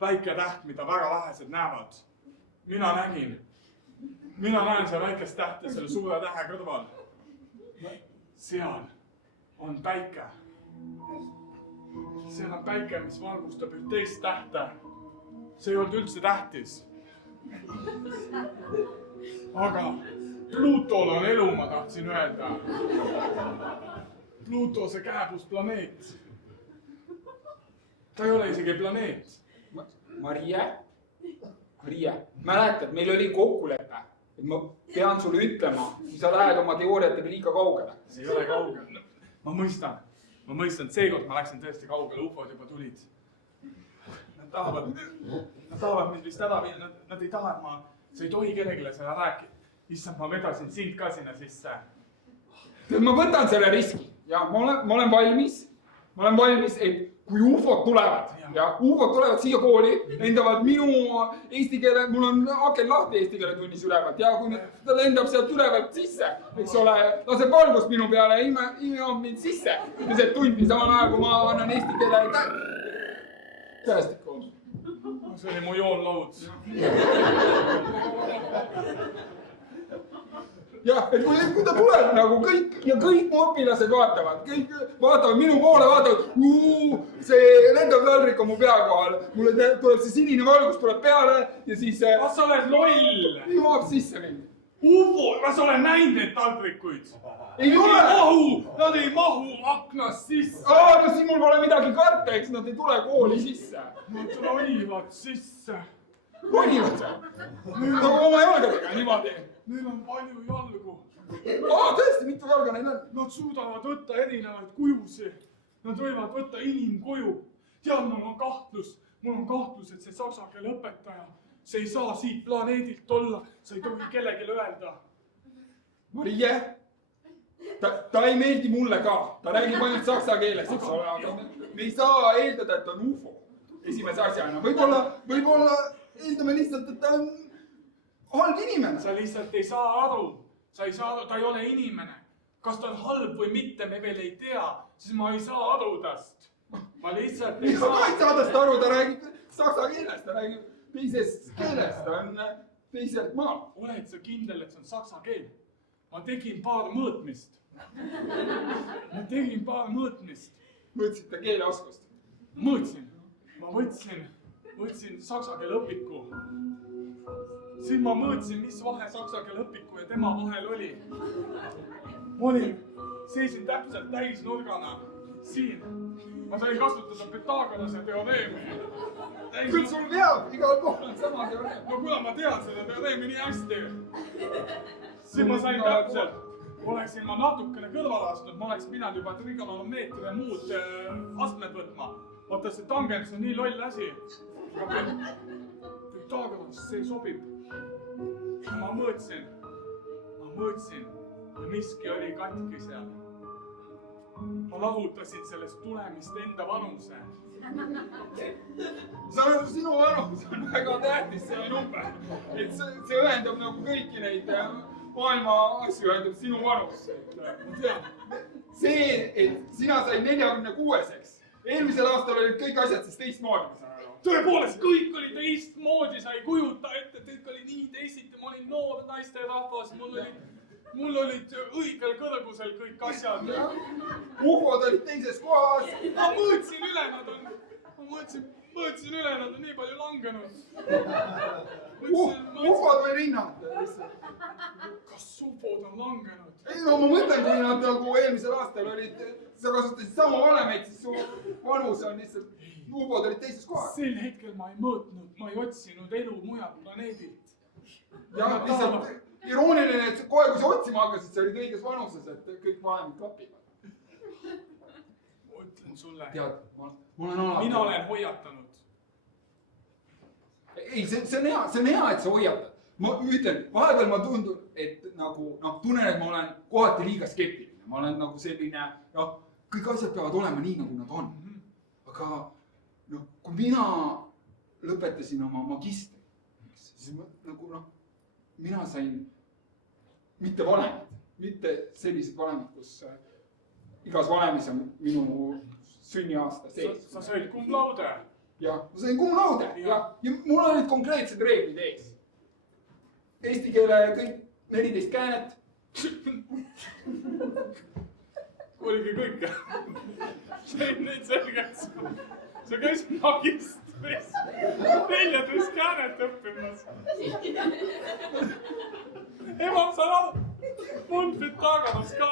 väike täht, mida väga vähesed näevad. Mina näen seal väikest tähte selle suure tähe kõrval. Seal on päike. Seal on päike, mis valgustab üht teist tähte. See ei olnud üldse tähtis. Aga Plutol on elu, ma tahtsin öelda. Pluto, see kääbus planeet. Ta ei ole isegi planeet. Maria, mäletad, meil oli kokkulepe, et ma pean sulle ütlema, kui sa lähed oma teooriatega liiga kaugele. See ei ole kaugele. Ma mõistan, et seekord ma läksin tõesti kaugele, ufod juba tulid. Nad tahavad mind vist ära viia, nad ei taha, et sa ei tohi kellegile seda rääkida. Issand, ma vedasin sind ka sinna sisse. Ma võtan selle riski ja ma olen valmis, et kui UFO-d tulevad siia kooli, lendavad minu eesti keele, mul on aken lahti eesti keele tunnis ülevalt ja kui ta lendab sealt ülevalt sisse, eks ole, laseb valgust minu peale ja imeb mind sisse. Lihtsalt tundi samal ajal, kui ma annan eesti keele tähestikku. See oli mu joonlaud. Jah, et kui ta tuleb nagu kõik mu õpilased vaatavad minu poole, vaatavad, see lendav taldrik on mu pea kohal, mulle tuleb see sinine valgus tuleb peale ja siis... Kas sa oled loll? Jumab sisse mind. UFO, kas sa oled näinud need taldrikuid? Ei ole! Nad ei mahu aknast sisse. No siin mul pole midagi karta, eks nad ei tule kooli sisse. Nad ronivad sisse. Ronivad see? Nagu oma jalgadega niimoodi. Neil on palju jalgu. Tõesti, mitu jalga neil on? Nad suudavad võtta erinevaid kujusi. Nad võivad võtta inimkuju. Tead, mul on kahtlus, et see saksa keele õpetaja, see ei saa siit planeedilt olla. Sa ei tohi kellelegi öelda. Marie, ta ei meeldi mulle ka. Ta räägib ainult saksa keeles, eks ole, aga me ei saa eeldada, et on UFO. Esimese asjana. Võib-olla eeldame lihtsalt, et ta on halb inimene. Sa lihtsalt ei saa aru. Ta ei ole inimene. Kas ta on halb või mitte, me veel ei tea. Siis ma ei saa aru tast. Ma lihtsalt ei saa. Ma ei saa tast aru, ta räägib saksa keeles, ta räägib teises keeles, ta on teiselt maal. Oled sa kindel, et see on saksa keel? Ma tegin paar mõõtmist. Mõõtsite keeleoskust? Mõõtsin. Ma võtsin saksa keele õpiku. Siis ma mõõtsin, mis vahe saksa keele õpiku ja tema vahel oli. Seisin täpselt täisnurgana. Siin. Ma sain kasutada Pythagorase teoreemi. Küll sul teab, igal pool on sama teoreem. No kuna ma tean seda teoreemi nii hästi. Siis ma sain täpselt. Oleksin ma natukene kõrval astunud, ma oleks pidanud juba trigonomeetri ja muud astmed võtma. Vaata, see tangens on nii loll asi. Pythagoras, see sobib. Ma mõõtsin ja miski oli katki seal. Ma lahutasin sellest tulemist enda vanuse. Sinu vanus on väga tähtis see number. Et see ühendab nagu kõiki neid maailma asju, ühendab sinu vanus. See, et sina sai 46-eks. Eelmisel aastal olid kõik asjad siis teistmoodi. Tõepoolest, kõik oli teistmoodi, sa ei kujuta ette, kõik oli nii teisiti, ma olin noor naiste rahvas, mul olid õigel kõrgusel kõik asjad. UFO-d olid teises kohas. Ma mõõtsin üle, nad on nii palju langenud. UFO-d või rinnad? Kas UFO-d on langenud? Ei no ma mõtlen, kui nad nagu eelmisel aastal olid, sa kasutasid sama valemeid, siis su vanus on lihtsalt, UFO-d olid teises kohas. Sel hetkel ma ei mõõtnud, ma ei otsinud elu mujal planeedilt. Ja lihtsalt irooniline, et kohe kui sa otsima hakkasid, sa olid õiges vanuses, et kõik vanemid klapivad. Ma ütlen sulle. Tead, mina olen hoiatanud. Ei, see on hea, et sa hoiatad. ma ütlen, vahepeal ma tundun, et nagu tunnen, et ma olen kohati liiga skeptiline. Ma olen nagu selline, kõik asjad peavad olema nii, nagu nad on. Aga kui mina lõpetasin oma magistri, siis mina sain mitte valemid, mitte sellised valemid, kus igas valemis on minu sünniaasta sees. Sa said cum laude. Jah, ma sain cum laude ja mul olid konkreetsed reeglid ees. Eesti keele kõik 14 käänet. Oligi kõik. Said neid selgeks. Sa käisid magistris 14 käänet õppimas. Ema, sa laud. Mund Pythagoras ka.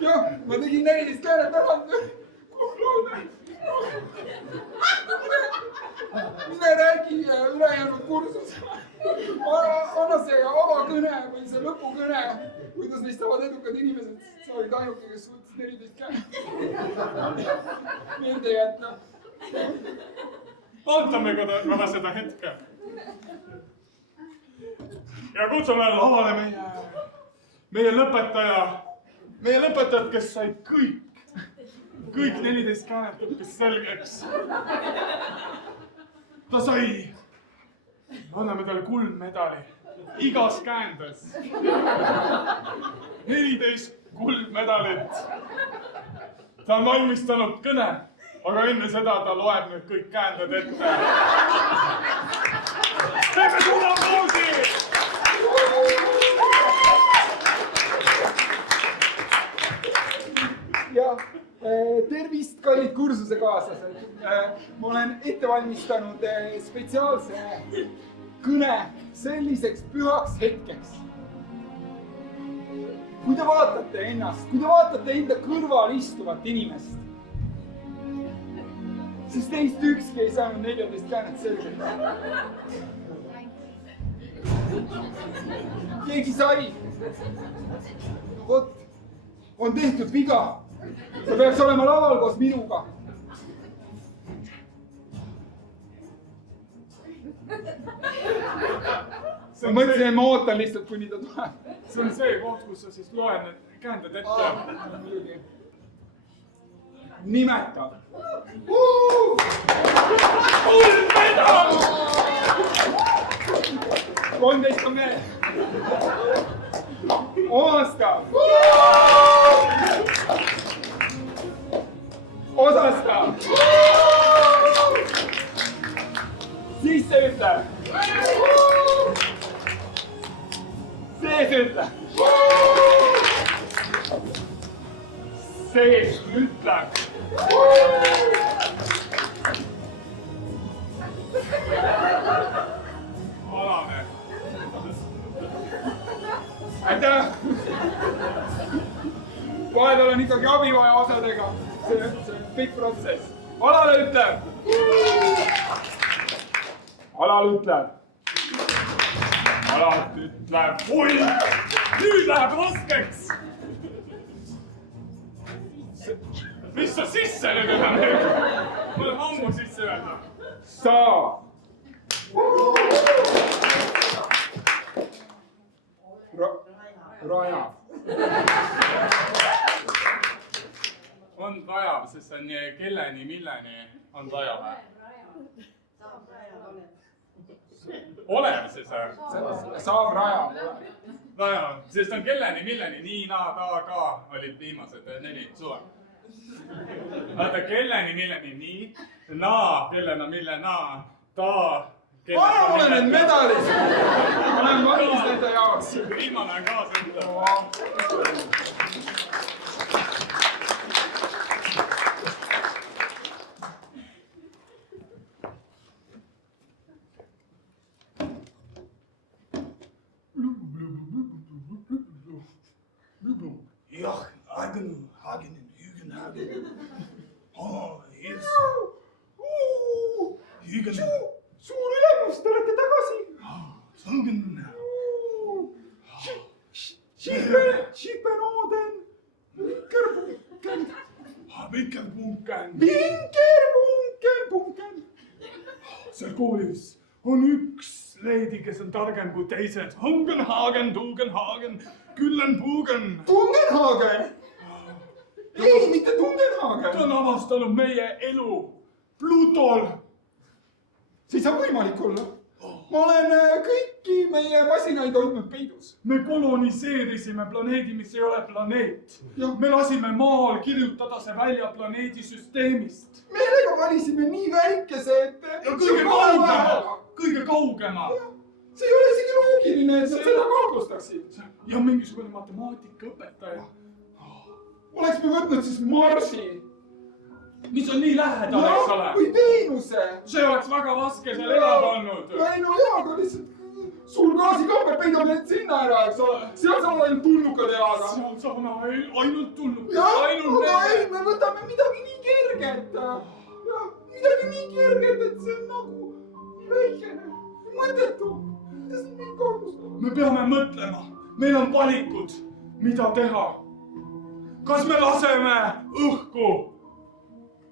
Jah, ma tegin 14 käänet ära. Cum laude. Mine räägi ülejäänud kursus. Anna see avakõne või see lõpukõne, kuidas neist saavad edukad inimesed. Sa olid ainuke, kes suutis 14 käe. Meelde jätta. Vaatame korra seda hetke. Ja kutsume lavale meie lõpetaja. Meie lõpetajad, kes said kõik 14 käänet õppis selgeks. Ta sai, anname talle kuldmedali igas käändes. 14 kuldmedalit. Ta on valmistanud kõne, aga enne seda ta loeb nüüd kõik käänded ette. Teeme suure aplausi! Jah, tervist, kallid kursusekaaslased. Ma olen ette valmistanud spetsiaalse kõne selliseks pühaks hetkeks. Kui te vaatate ennast, kui te vaatate enda kõrval istuvat inimest, siis teist ükski ei saanud 14 käänet selgeks. Keegi sai. Vot, on tehtud viga. Ta peaks olema laval koos minuga. Ma mõtlesin, et ma ootan lihtsalt, kuni ta tuleb. See on see koht, kus sa siis loed need käänded ette. Nimetav. Kuldmedal! 13 on veel. Omastav. Osastav. Sisseütlev. Seesütlev. Seesütlev. Alane. Aitäh! Vahepeal on ikkagi abi vaja osadega. See on pikk protsess. Alal ütlev! Alal ütlev! Alalt ütleb, oi, nüüd läheb raskeks. Mis sa sisse nüüd enam öelda? Ma olen ammu sisse öelda. Saa! Rajav. On rajav, sest see on kelleni, milleni on rajav. Olev siis või? Saav rajav. Rajav, sest on kelleni, milleni, nii, naa, ta, ka olid viimased 4 suve. Vaata, kelleni, milleni, nii, naa, kellena, millena, ta, Anna mulle need medalid! Ma olen valmis nende jaoks. Viimane on kaasa ütle. Jah, Hagen, Hügenhagen. Oh, yes. Hügen. Suur ülemus, te olete tagasi. Hagen. Schipenoden. Winkerbunken. Winkerbunken. Winkerbunken. seal koolis on üks leedi, kes on targem kui teised. Hungenhagen, Dugenhagen, Güllenbugen. Tungenhagen? Ei, mitte Tungenhagen. Ta on avastanud meie elu Plutol. See ei saa võimalik olla. Ma olen kõiki meie masinaid hoidnud peidus. Me koloniseerisime planeedi, mis ei ole planeet. Me lasime maal kirjutada see välja planeedi süsteemist. Meelega valisime nii väikese, et... Kõige kaugema. See ei ole isegi loogiline, et sa seda kahtlustaksid. Ja mingisugune matemaatikaõpetaja. Oleks me võtnud siis Marsi. Mis on nii lähedal, eks ole? Või Veenuse. See oleks väga raske seal elada olnud. Ei no jaa, aga lihtsalt suur gaasikamber peidab need sinna ära, eks ole. Seal saavad ainult tulnukad elada. Seal saavad ainult tulnukad. Jah, aga ei, me võtame midagi nii kerget. Midagi nii kerget, et see on nagu väikene, mõttetu. Mida sa neid kaardustavad? Me peame mõtlema. Meil on valikud, mida teha. Kas me laseme õhku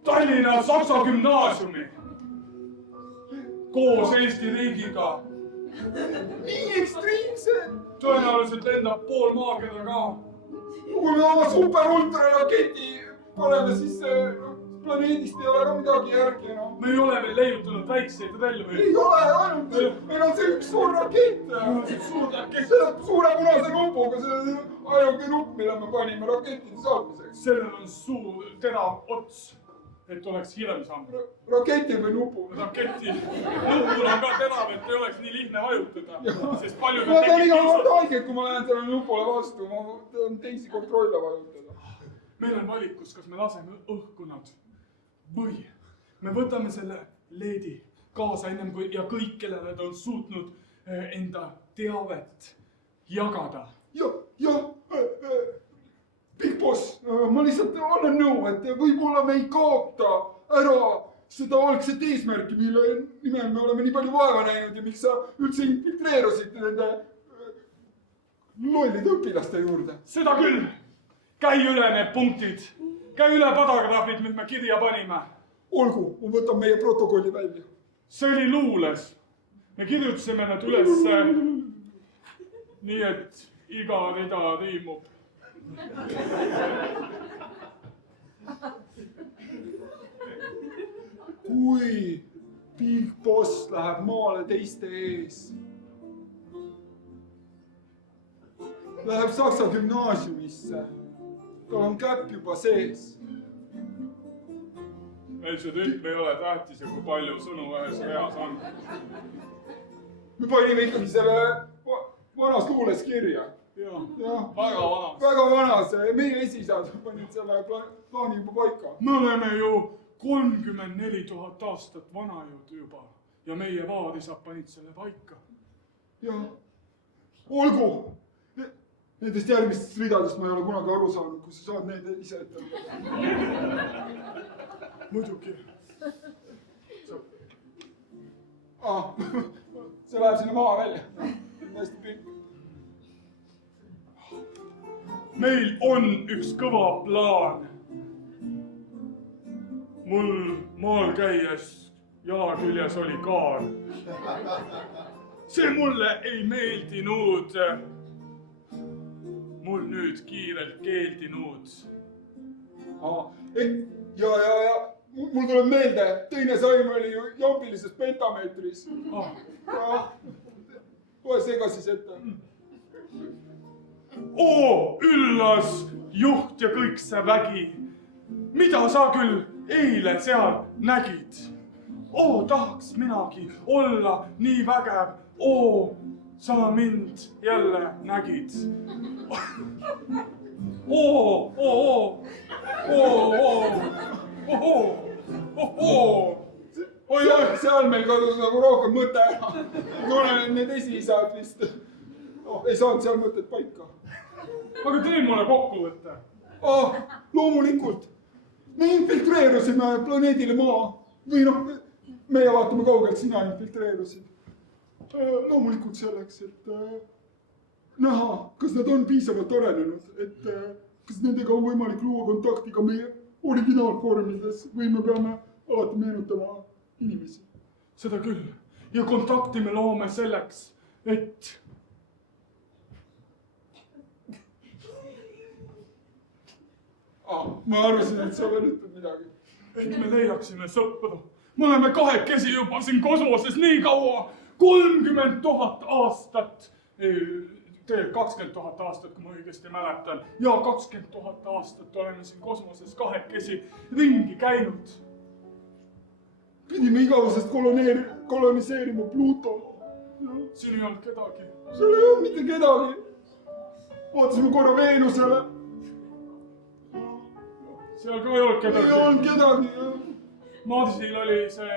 Tallinna Saksa gümnaasiumi koos Eesti riigiga? Nii ekstreemsed! Tõenäoliselt lendab pool maakera ka. Kui me oma super-ultra-raketi paneme, siis planeedist ei ole ka midagi järgi enam. Me ei ole veel leiutanud väikseid relvi. Ei ole, ainult meil on see üks suur rakett. See on suure punase nupuga, see on ainuke nupp, mille me panime rakettide saatmiseks. Sellel on suur terav ots. Et oleks hirm saanud. Raketi või nupu? Raketi. Nupul on ka terav, et ei oleks nii lihtne vajutada. Sest palju ma teen iga kord haiget, kui ma lähen sellele nupule vastu. Ma tahan teisi kontrolle vajutada. Meil on valikus, kas me laseme õhku nad või me võtame selle leedi kaasa ennem kui ja kõik, kellele ta on suutnud enda teavet jagada. Jah. Big Boss, ma lihtsalt annan nõu, et võib-olla me ei kaota ära seda algset eesmärki, mille nimel me oleme nii palju vaeva näinud ja miks sa üldse infiltreerusid nende lollide õpilaste juurde. Seda küll! Käi üle need punktid. Käi üle paragraafid, mis me kirja panime. Olgu, ma võtan meie protokolli välja. See oli luules. Me kirjutasime need üles nii, et iga rida riimub. Kui Big Boss läheb maale teiste ees, läheb Saksa gümnaasiumisse, tal on käpp juba sees. Ei, see tüüp ei ole tähtis ja kui palju sõnu ühes reas on. Me panime ikkagi selle vanas luules kirja. Väga vanas. Väga vanas. Meie esisad panid selle plaani juba paika. Me oleme ju 34 000 aastat vanajad juba ja meie vaarisad panid selle paika. Jah. Olgu. Nendest järgmistest ridadest ma ei ole kunagi aru saanud, kui sa saad need ise ette. Muidugi. See läheb sinna maa välja. Hästi pikk. Meil on üks kõva plaan. Mul maal käies jala küljes oli kaar. See mulle ei meeldinud. Mul nüüd kiirelt keeldinud. Ja. Mul tuleb meelde, teine saim oli ju jambilises pentameetris. Kohe segasis ette. Oo, üllas juht ja kõik see vägi. Mida sa küll eile seal nägid? Oo, tahaks minagi olla nii vägev. Oo, sa mind jälle nägid. Seal meil kadus nagu rohkem mõte ära. Tunnen, et need esiisad vist ei saanud seal mõtet paika. Aga tee mulle kokkuvõtte. Loomulikult. Me infiltreerusime planeedile Maa. Või meie vaatame kaugelt, sina infiltreerusid. Loomulikult selleks, et näha, kas nad on piisavalt arenenud, et kas nendega on võimalik luua kontakti ka meie originaalvormides või me peame alati meenutama inimesi. seda küll. Ja kontakti me loome selleks, et... Ma arvasin, et sa veel ütled midagi. Et me leiaksime sõpru. Me oleme kahekesi juba siin kosmoses nii kaua. 30 000 aastat. Tegelikult 20 000 aastat, kui ma õigesti mäletan. Ja 20 000 aastat oleme siin kosmoses kahekesi ringi käinud. Pidime igavesest koloniseerima Pluto. Siin ei olnud kedagi. Seal ei olnud mitte kedagi. Vaatasime korra Veenusele. Seal ka ei olnud kedagi. Ei olnud kedagi. Marsil oli see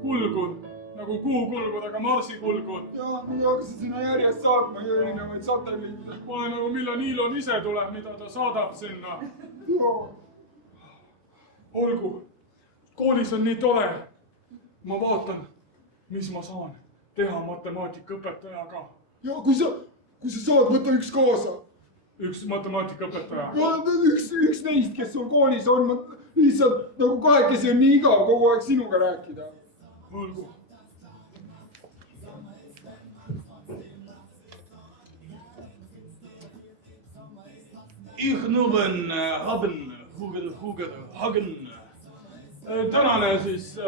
kulgur, nagu kuukulgur, aga Marsi kulgur. Ja hakkasid sinna järjest saatma erinevaid satelliite. Ma olen nagu millal Elon ise tuleb, mida ta saadab sinna. Olgu, koolis on nii tore. Ma vaatan, mis ma saan teha matemaatikaõpetajaga. Ja kui sa saad võtta üks kaasa. Üks matemaatikaõpetaja. Ja üks neist, kes sul koolis on, lihtsalt nagu kahekesi on nii igav kogu aeg sinuga rääkida. Olgu. Ich nuben hagen. Tänane siis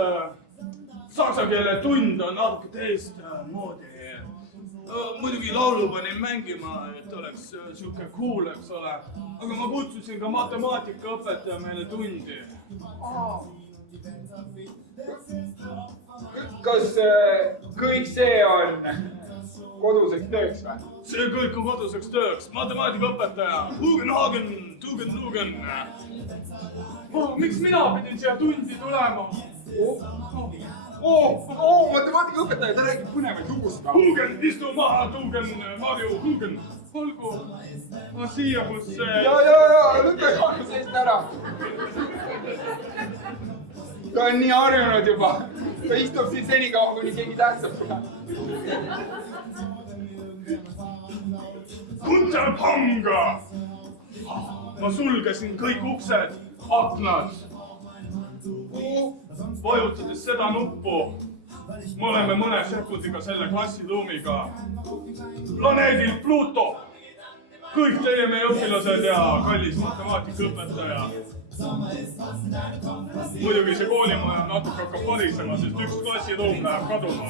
saksa keele tund on natuke teist moodi. Muidugi laulu panin mängima, et oleks siuke cool, eks ole. Aga ma kutsusin ka matemaatikaõpetaja meile tundi. Kas kõik see on koduseks tööks või? See kõik on koduseks tööks. Matemaatikaõpetaja. Hugenhagen, Tugen. Miks mina pidin siia tundi tulema? Matemaatikaõpetaja, ta räägib põnevaid lugusid. Hugen, istu maha, Tugen, Marju, Hugen. Olgu, ma siia, kus see... Ja, lükka saanud seest ära. Ta on nii harjunud juba. Ta istub siin senikaua, kuni keegi tähtsab seda. Unterpanga! Ma sulgesin kõik uksed, aknad. Vajutades seda nuppu, me oleme mõne sekundiga selle klassiruumiga planeedil Pluto. Kõik teie meie õpilased ja kallis matemaatikaõpetaja. Muidugi see koolimaja natuke hakkab parisema, sest üks klassiruum läheb kaduma.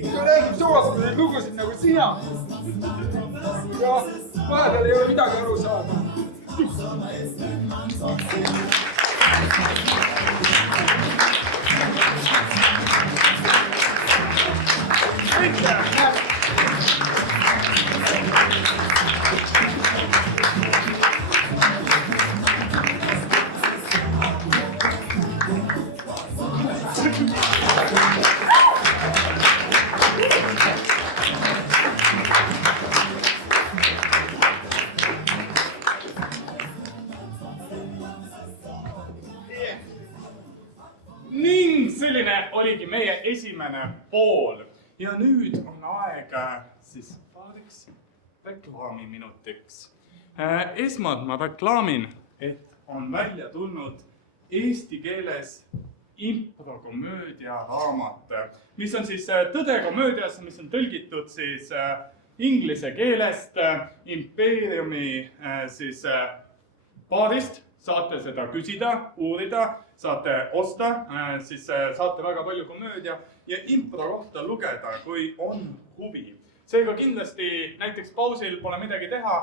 Ta räägib suvastatud lugusid nagu sina. Ja vahepeal ei ole midagi aru saada. Ning selline oligi meie esimene pool. Ja nüüd on aeg siis paariks reklaamiminutiks. Esmalt ma reklaamin, et on välja tulnud eesti keeles improkomöödia raamat, mis on siis tõdekomöödias, mis on tõlgitud siis inglise keelest impeeriumi siis paarist. Saate seda küsida, uurida, saate osta, siis saate väga palju komöödia ja impro kohta lugeda, kui on huvi. Seega kindlasti näiteks pausil pole midagi teha,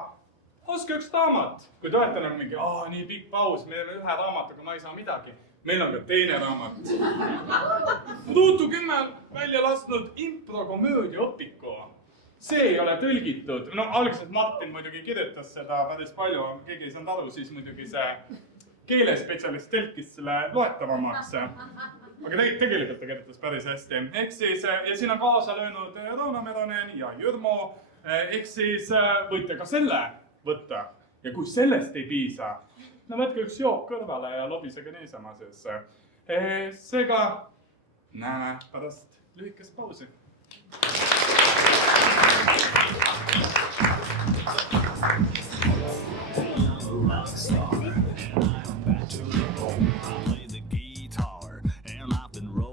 ostke üks raamat. Kui te olete nagu mingi, nii pikk paus, me teeme ühe raamatuga, ma ei saa midagi. Meil on ka teine raamat. Ruutu 10 välja lasknud improkomöödia õpiku. See ei ole tõlgitud. No algselt Martin muidugi kirjutas seda päris palju, keegi ei saanud aru, siis muidugi see keelespetsialist tõlkis selle loetavamaks. Aga tegelikult ta kirjutas päris hästi. Ehk siis, ja siin on kaasa löönud Rauno Meronen ja Jürmo. Ehk siis võite ka selle võtta. Ja kui sellest ei piisa, no võtke üks jook kõrvale ja lobisege niisama. Seega näeme pärast lühikest pausi. Rockstar, and I'm back to the bone. I play the guitar, and I've been rolling.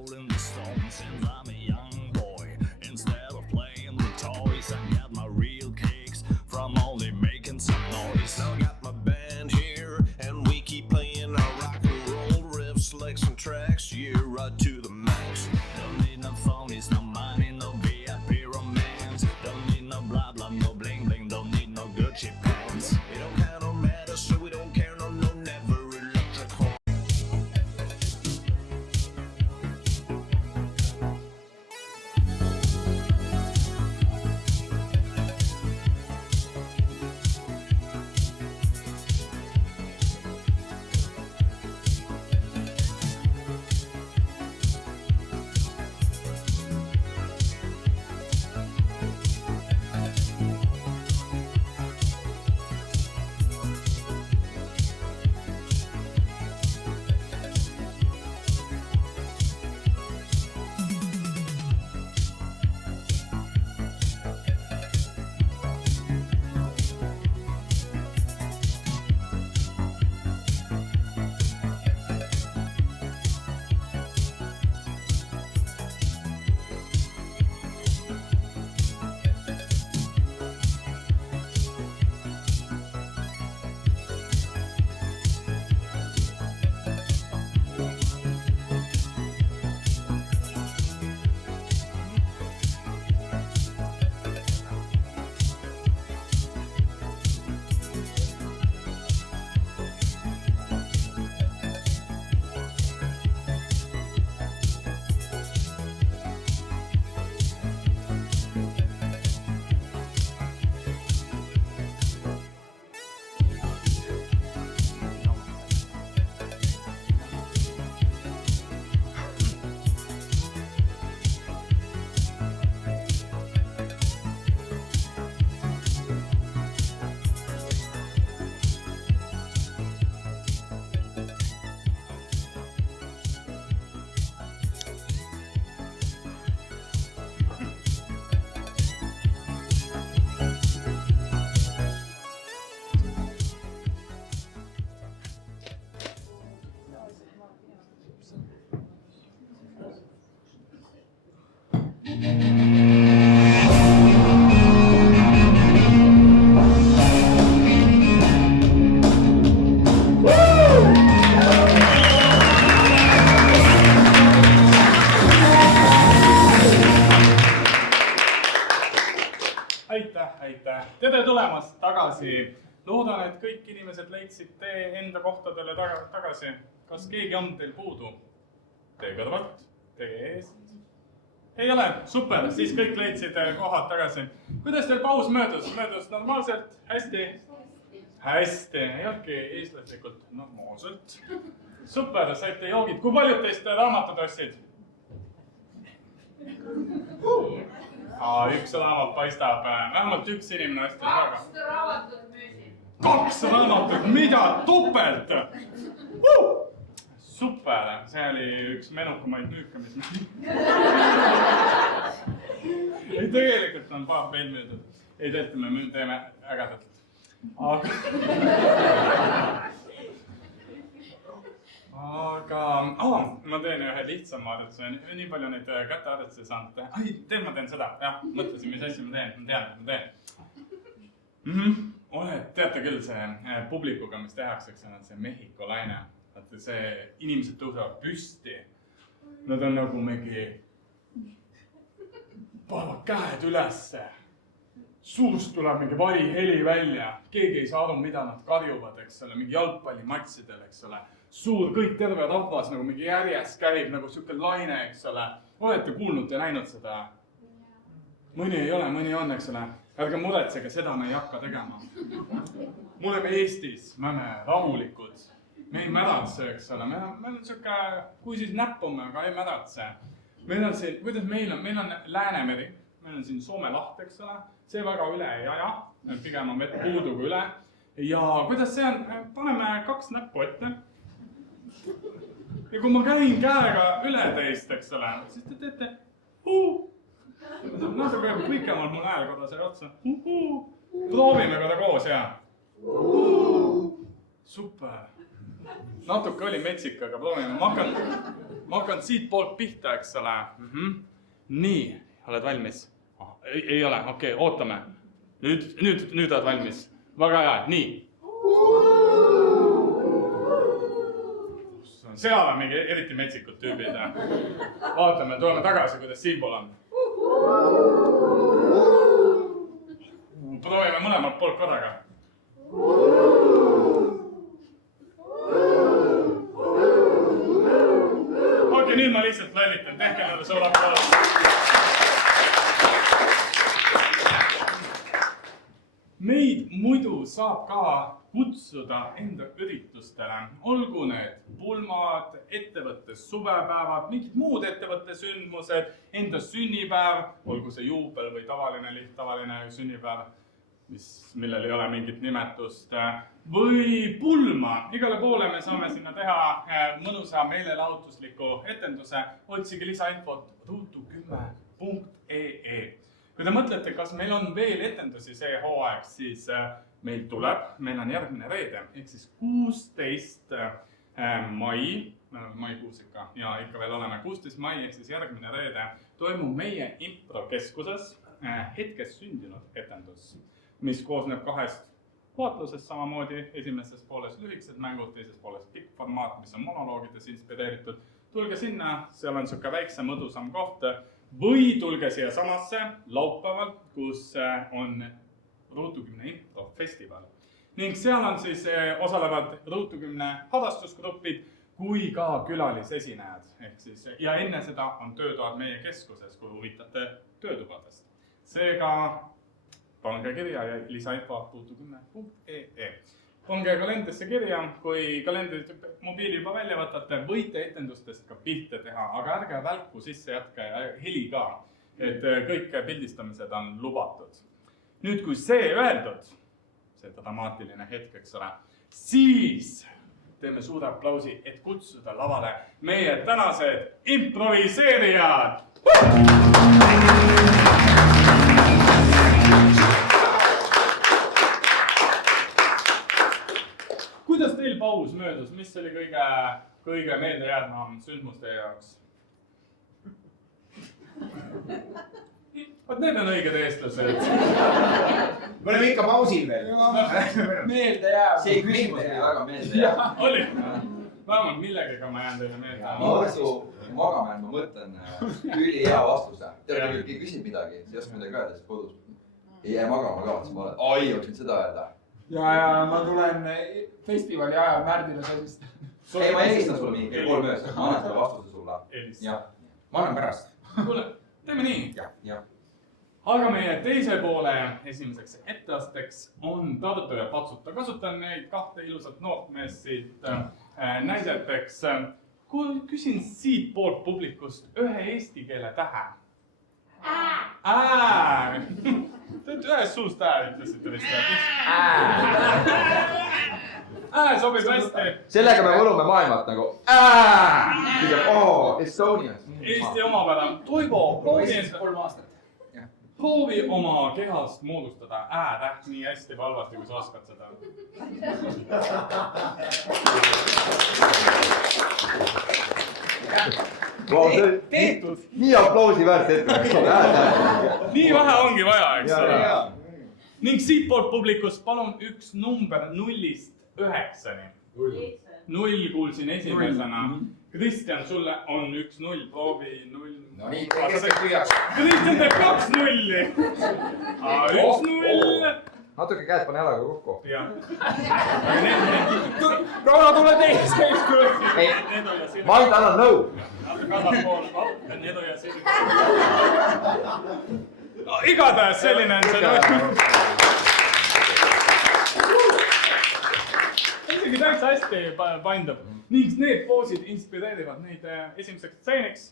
aitäh. Tere tulemast tagasi. Loodan, et kõik inimesed leidsid tee enda kohtadele tagasi. Kas keegi on teil puudu? Teie kõrvalt? Teie eest? Ei ole? Super, siis kõik leidsid kohad tagasi. Kuidas teil paus möödus? Möödus normaalselt? Hästi? Hästi, ei olnudki eestlaslikult normaalselt. Super, saite joogid. Kui paljud teist raamatud ostsid? Üks raamat paistab. Vähemalt üks inimene ostis väga. 2 raamatut müüsin. 2 raamatut, mida? Topelt! Super, see oli üks menukamaid müüke, mis ei, tegelikult on paar veel müüdud. Ei, tegelikult me teeme ägedalt. Aga ma teen ühe lihtsama arvutuse. Nii palju neid kätearvutusi saanud teha. Ai, ma teen seda. Jah, mõtlesin, mis asja ma teen. Ma tean. Teate küll see publikuga, mis tehakse, on see Mehhiko laine. See inimesed tõusevad püsti. Nad on nagu mingi panevad käed ülesse. Suust tuleb mingi variheli välja. Keegi ei saa aru, mida nad karjuvad, eks ole, mingi jalgpallimatsidel, eks ole. Suur, kõik terve rahvas nagu mingi järjest käib nagu siuke laine, eks ole. Olete kuulnud ja näinud seda? Mõni ei ole, mõni on, eks ole. Ärge muretsege, seda me ei hakka tegema. Me oleme Eestis, me oleme rahulikud. Me ei märatse, eks ole. Meil on siuke, kui siis näpume, aga ei märatse. Meil on siin, kuidas meil on Läänemeri, meil on siin Soome laht, eks ole. See väga üle ei aja, pigem on vett puudu kui üle. Ja kuidas see on, paneme 2 näppu ette. Ja kui ma käin käega üle teist, eks ole, siis te teete natuke pikemalt mul hääl korda see otsa. Proovime korda koos, ja. Super. Natuke oli metsik, aga proovime. Ma hakkan siit poolt pihta, eks ole. Nii, oled valmis? Ei ole, okei, ootame. Nüüd oled valmis. Väga hea, nii. Seal on mingi eriti metsikud tüübid. Vaatame, tuleme tagasi, kuidas siinpool on. Proovime mõlemalt poolt korraga. Okei, nüüd ma lihtsalt lollitan. Tehke neile suur aplaus. Meid muidu saab ka kutsuda enda üritustele. Olgu need pulmad, ettevõtte suvepäevad, mingid muud ettevõtte sündmused, enda sünnipäev, olgu see juubel või tavaline sünnipäev, millel ei ole mingit nimetust, või pulma. Igale poole me saame sinna teha mõnusa meelelahutusliku etenduse. Otsige lisainfot ruutu10.ee. Kui te mõtlete, kas meil on veel etendusi see hooaeg, siis meil on järgmine reede, ehk siis 16 mai, maikuus ikka veel oleme, 16 mai, ehk siis järgmine reede, toimub meie improkeskuses hetkes sündinud etendus, mis koosneb 2 vaatlusest samamoodi, esimeses pooles lühikesed mängud, teises pooles pikk formaat, mis on monoloogides inspireeritud. Tulge sinna, seal on siuke väikse mõdusam koht, või tulge siia samasse laupäeval, kus on Ruutu10 improfestival. Ning seal on siis osalevad Ruutu10 harrastusgrupid kui ka külalisesinejad. Ja enne seda on töötoad meie keskuses, kui huvitate töötubadest. Seega pange kirja ja lisainfo ruutu10.ee. Pange kalendrisse kirja, kui kalendrit mobiili juba välja võtate, võite etendustest ka pilte teha, aga ärge välku sisse jätke ja heli ka, et kõik pildistamised on lubatud. Nüüd, kui see öeldud, see dramaatiline hetk, eks ole, siis teeme suure aplausi, et kutsuda lavale meie tänased improviseerijad! Kuidas teil paus möödus? Mis oli kõige meeldejäävam sündmus teie jaoks? Need on õiged eestlased. Me oleme ikka pausil veel. Meeldejääv. See küsimus oli väga meeldejääv. Oli? Vähemalt millegagi ma jään teile meelde. Ma õhtu magama jään, ma mõtlen üli hea vastuse. Teate, kui keegi küsib midagi, siis ei oska midagi öelda, siis kodus. ei jää magama kavatsen, ma olen, oi, oleks võinud seda öelda. ja ma tulen festivali ajal Märdile sellist. Ei, ma helistan sulle mingi 3 öös, ma annan selle vastuse sulle. jah, ma annan pärast. Kuule, teeme nii. jah. Aga meie teise poole esimeseks etteasteks on Tartu ja Patsuta. Kasutan neid 2 ilusat noort meest siit näideteks. Kui küsin siit poolt publikust ühe eesti keele tähe. Te ühes suust ütlesite vist. Sobib hästi. Sellega me võlume maailmat nagu Estonia. Eesti omapära. Toivo, Esimesed 3 aastat. proovi oma kehast moodustada ä-täht nii hästi või halvasti, kui sa oskad seda. Nii aplausi väärt ette. Nii vähe ongi vaja, eks ole. Ning siit poolt publikust palun üks number 0-st 9-ni. 0 kuulsin esimesena. Kristjan, sulle on 1-0, proovi 0. No nii, keskel püüaks. Kristjan teeb 2-0. 1-0. Natuke käed pane jalaga kokku. Jah. Rauno, tule teist käest küll. Ma ainult annan nõu. Nedo ja Sirg. Igatahes selline on see. Isegi täitsa hästi paindub. Ning need poosid inspireerivad neid esimeseks stseeniks.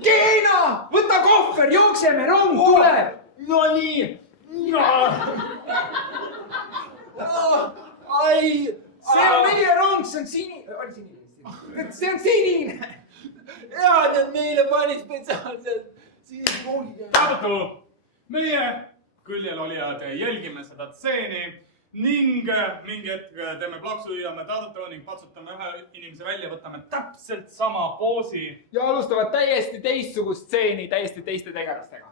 Keina, võta kohver, jookseme, rong tuleb. No nii. Ai, see on meie rong, see on sinine. See on sinine. Ja, need meile pani spetsiaalselt sinist roogid. Tartu, meie küljel olijad jälgime seda stseeni ning mingi hetk teeme plaksu, hüüame Tartu ning patsutame ühe inimese välja, võtame täpselt sama poosi. Ja alustavad täiesti teistsugust stseeni täiesti teiste tegelastega.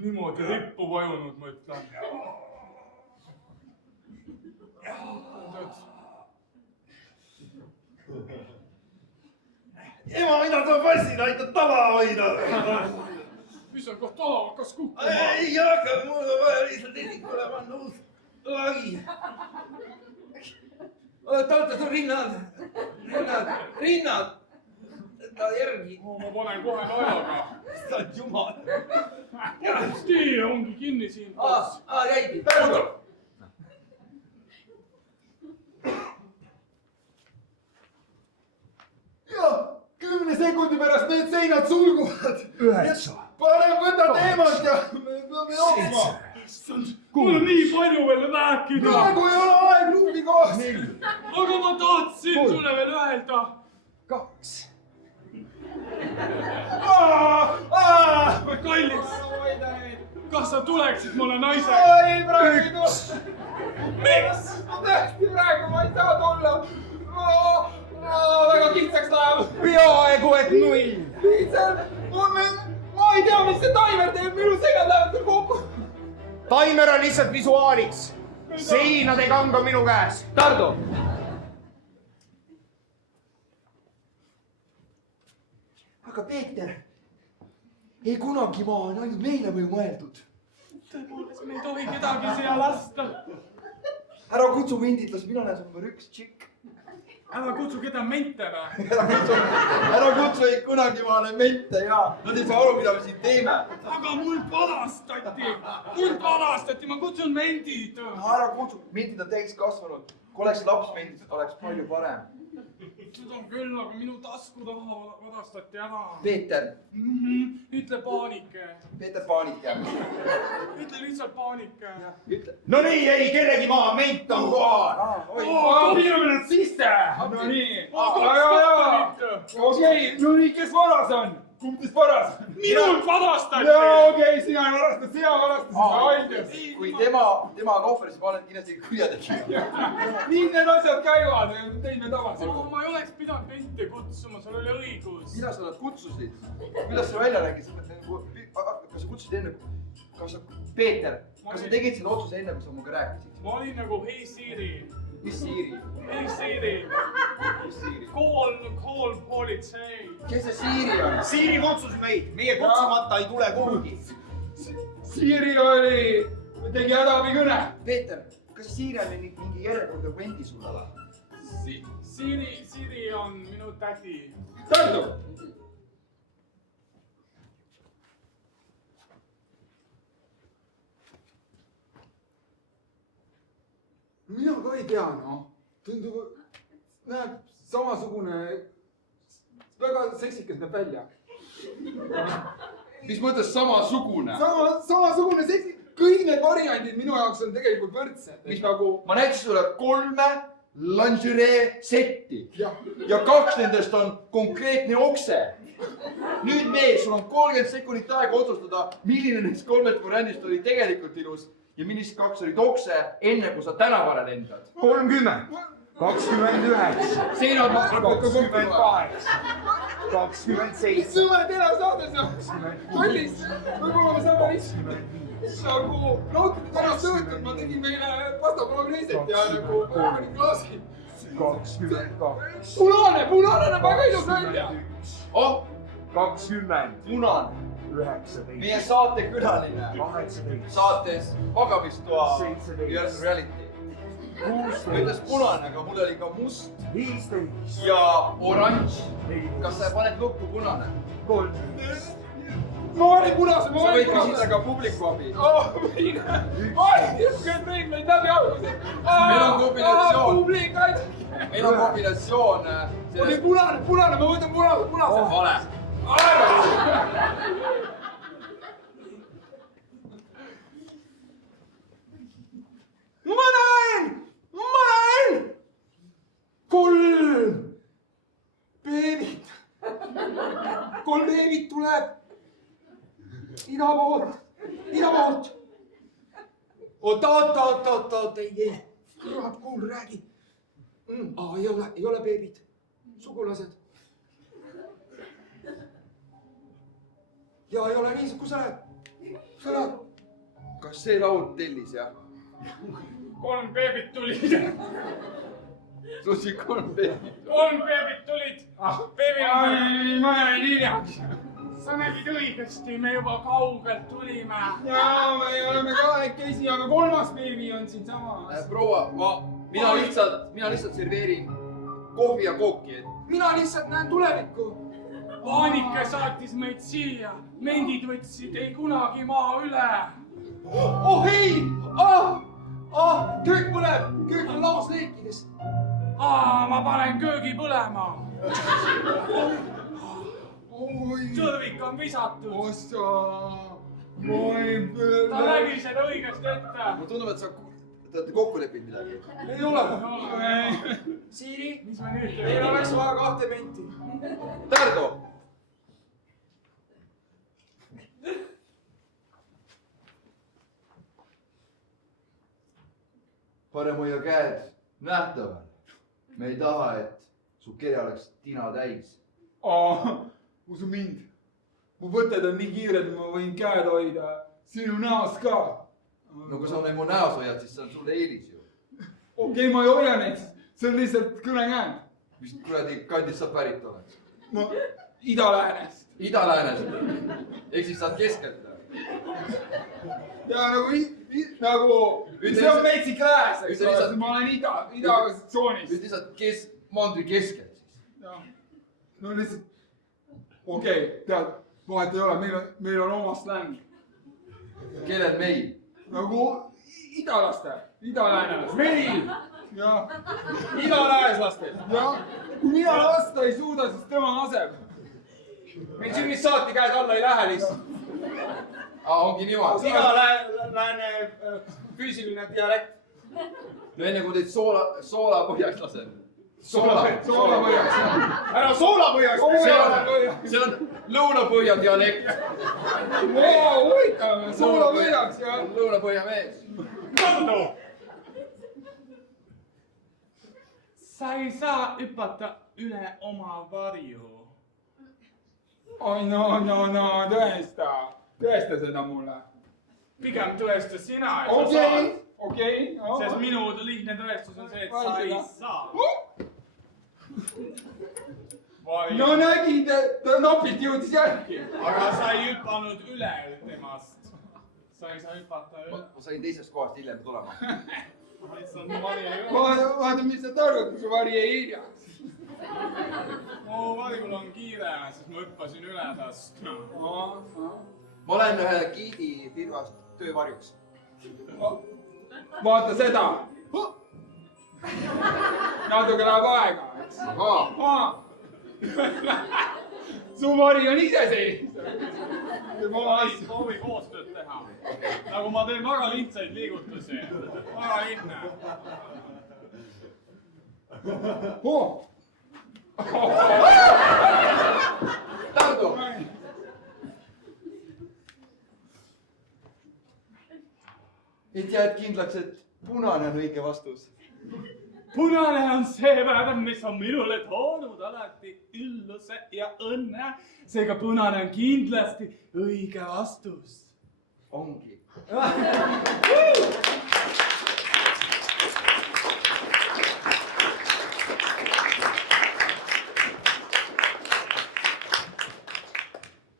Niimoodi rippu vajunud, ma ütlen. Ema, mida sa passid, aitad tala hoida. Mis on koht tala, hakkas kukkuma? Ei hakka, mul on vaja lihtsalt esikule panna uus lagi. Oota, sul rinnad. Ta järgi. Ma panen kohe najaga. Sa jumal. Tee ongi kinni siin. Jäi. Ja 10 sekundi pärast need seinad sulguvad. 9. Parem võta teemalt ja me peame jooksma. Mul on nii palju veel rääkida. Praegu ei ole aeg luubi koos. Aga ma tahtsin sulle veel öelda. 2. Kallis, kas sa tuleksid mulle naisega? Ei, praegu ei tule. Miks? Tõesti praegu ma ei saa tulla. Väga kitsaks läheb. Peaaegu et 0. Lihtsalt, ma ei tea, mis see taimer teeb, minu segad lähevad veel kokku. Taimer on lihtsalt visuaaliks. Seinade kang on minu käes. Tardo. Aga Peeter, ei kunagi maa on ainult meile või mõeldud. Tõepoolest, me ei tohi kedagi siia lasta. Ära kutsu mindit, las mina näen number 1 tšikk. Ära kutsu keda mente või? Ära kutsu ei kunagi maale mente ja nad ei saa aru, mida me siin teeme. Aga mul valastati, ma kutsun mendid. Ära kutsu, mindid on täiskasvanud. Kui oleks laps mendid, oleks palju parem. Seda on küll, aga minu tasku taha varastati ära. Peeter. Ütle paanike. Peeter Paanike. Ütle lihtsalt paanike. No nii, ei kellegi maa, ment on kohal. Piirame nad sisse. No nii. Okei, no nii, kes varas on? Kumb teist varas? Minult varastati. Okei, sina ei varasta, sina varastasid. Kui tema kohveris, ma olen kindlasti kurjategija. Nii need asjad käivad, teine tavasi. Ma ei oleks pidanud mente kutsuma, sul oli õigus. Mida sa nad kutsusid? Kuidas sa välja nägid? Kas sa kutsusid enne? Peeter, kas sa tegid selle otsuse enne, kui sa muga rääkisid? Ma olin nagu hei Siiri. Mis Siiri? Hei Siiri. Call politsei. Kes see Siiri on? Siiri kutsus meid, meie kutsumata ei tule kuhugi. Siiri tegi hädaabikõne. Peeter, kas Siiri on mingi järjekordne vendi sulle või? Siri on minu tädi. Tartu! mina ka ei tea, noh. Tundub, näeb samasugune, väga seksikas näeb välja. mis mõttes samasugune? Samasugune seksikas, kõik need variandid minu jaoks on tegelikult võrdsed. mis nagu... ma näitasin sulle 3 lingerie setti ja 2 nendest on konkreetne okse. nüüd mees, sul on 30 sekundit aega otsustada, milline neist 3 variandist oli tegelikult ilus ja millised 2 olid okse, enne kui sa tänavale lendad. 30, 29, siin on 28, 27. Sõmed elasaades on kallis, võib-olla me saame lihtsalt nagu nautida tänast õhtut, ma tegin meile pasta bologneset ja nagu klaasi. 22. Punane näeb väga ilus välja. 20. punane. 19. meie saatekülaline 18. saates Magamistoa 17. reality. 16. ütles punane, aga mul oli ka must 15. ja oranž. kas sa paned lukku punane? 13. ma valin punase, sa võid küsida ka publiku abi. reegleid läbi alguses. meil on kombinatsioon. publik, aidake. meil on kombinatsioon oli punane, ma võtan punase. vale. ma näen. 3 beebit. 3 beebit tuleb ida poolt. oot, ei. kurat, kuul, räägi. ei ole beebid, sugulased. ja ei ole nii, kus sa näed? kas see laul tellis, jah? 3 beebit tulid. sul siin 3 beebit. 3 beebit tulid. ma jäin hiljaks. sa nägid õigesti, me juba kaugelt tulime. jaa, me oleme kahekesi, aga 3. beebi on siinsamas. proua, mina lihtsalt serveerin kohvi ja kooki. mina lihtsalt näen tulevikku. Paanike saatis meid siia. mendid võtsid ei kunagi maa üle. oh ei! köök põleb, köök on laos leekides. ma panen köögi põlema. tõrvik on visatud. ta nägi seda õigesti ette. mulle tundub, et te olete kokku leppinud midagi. ei ole. Siiri, mis me nüüd meil oleks vaja 2 menti. Tardo. parem hoia käed nähtaval. me ei taha, et su kere oleks tina täis. usu mind, mu võtted on nii kiired, et ma võin käed hoida sinu näos ka. no kui sa neid mu näos hoiad, siis see on sulle eelis ju. okei, ma ei hoia neid, see on lihtsalt kõnekäänd. mis kuradi kandist sa pärit oled? ma Ida-Läänest. Ida-Läänest. ehk siis saad keskelt. ja nagu see on Meitsik lääs, eks ole, ma olen ida-tsoonis. nüüd lihtsalt mandri keskelt siis. no lihtsalt, okei, tead, vahet ei ole, meil on oma släng. kellel meil? nagu idalaste, ida-läänelastel. meil, jah, idaläänlastel. jah, kui mina lasta ei suuda, siis tema laseb. meil sünnist saati käed alla ei lähe lihtsalt. ongi niimoodi. Ida-lääne füüsiline dialekt. no enne kui teid soolapõhjaks laseb. Soolapõhjaks, jah. ära soolapõhjaks. see on lõunapõhja dialekt. huvitav, soolapõhjaks, jah. lõunapõhja mees. Tardo! sa ei saa hüpata üle oma varju. oi, no, tõesta seda mulle. pigem tõesta sina, et sa saad. okei. sest minu lihtne tõestus on see, et sa ei saa. no nägid, ta napilt jõudis järgi. aga sa ei hüpanud üle temast. sa ei saa hüpata ju. ma sain teisest kohast hiljem tulema. Issand, vari ei ole. vaata, mis sa targud, kui su vari jäi hiljaks. mu varjul on kiire, siis ma hüppasin üle tast. ma olen ühe giidi firmast töövarjuks. vaata seda. natuke läheb aega, eks. su vari on iseseisev. proovi koostööd teha. nagu ma teen väga lihtsaid liigutusi. väga lihtne. Tardu! et jääd kindlaks, et punane on õige vastus. punane on see värv, mis on minule toonud alati ülluse ja õnne. seega punane on kindlasti õige vastus. ongi.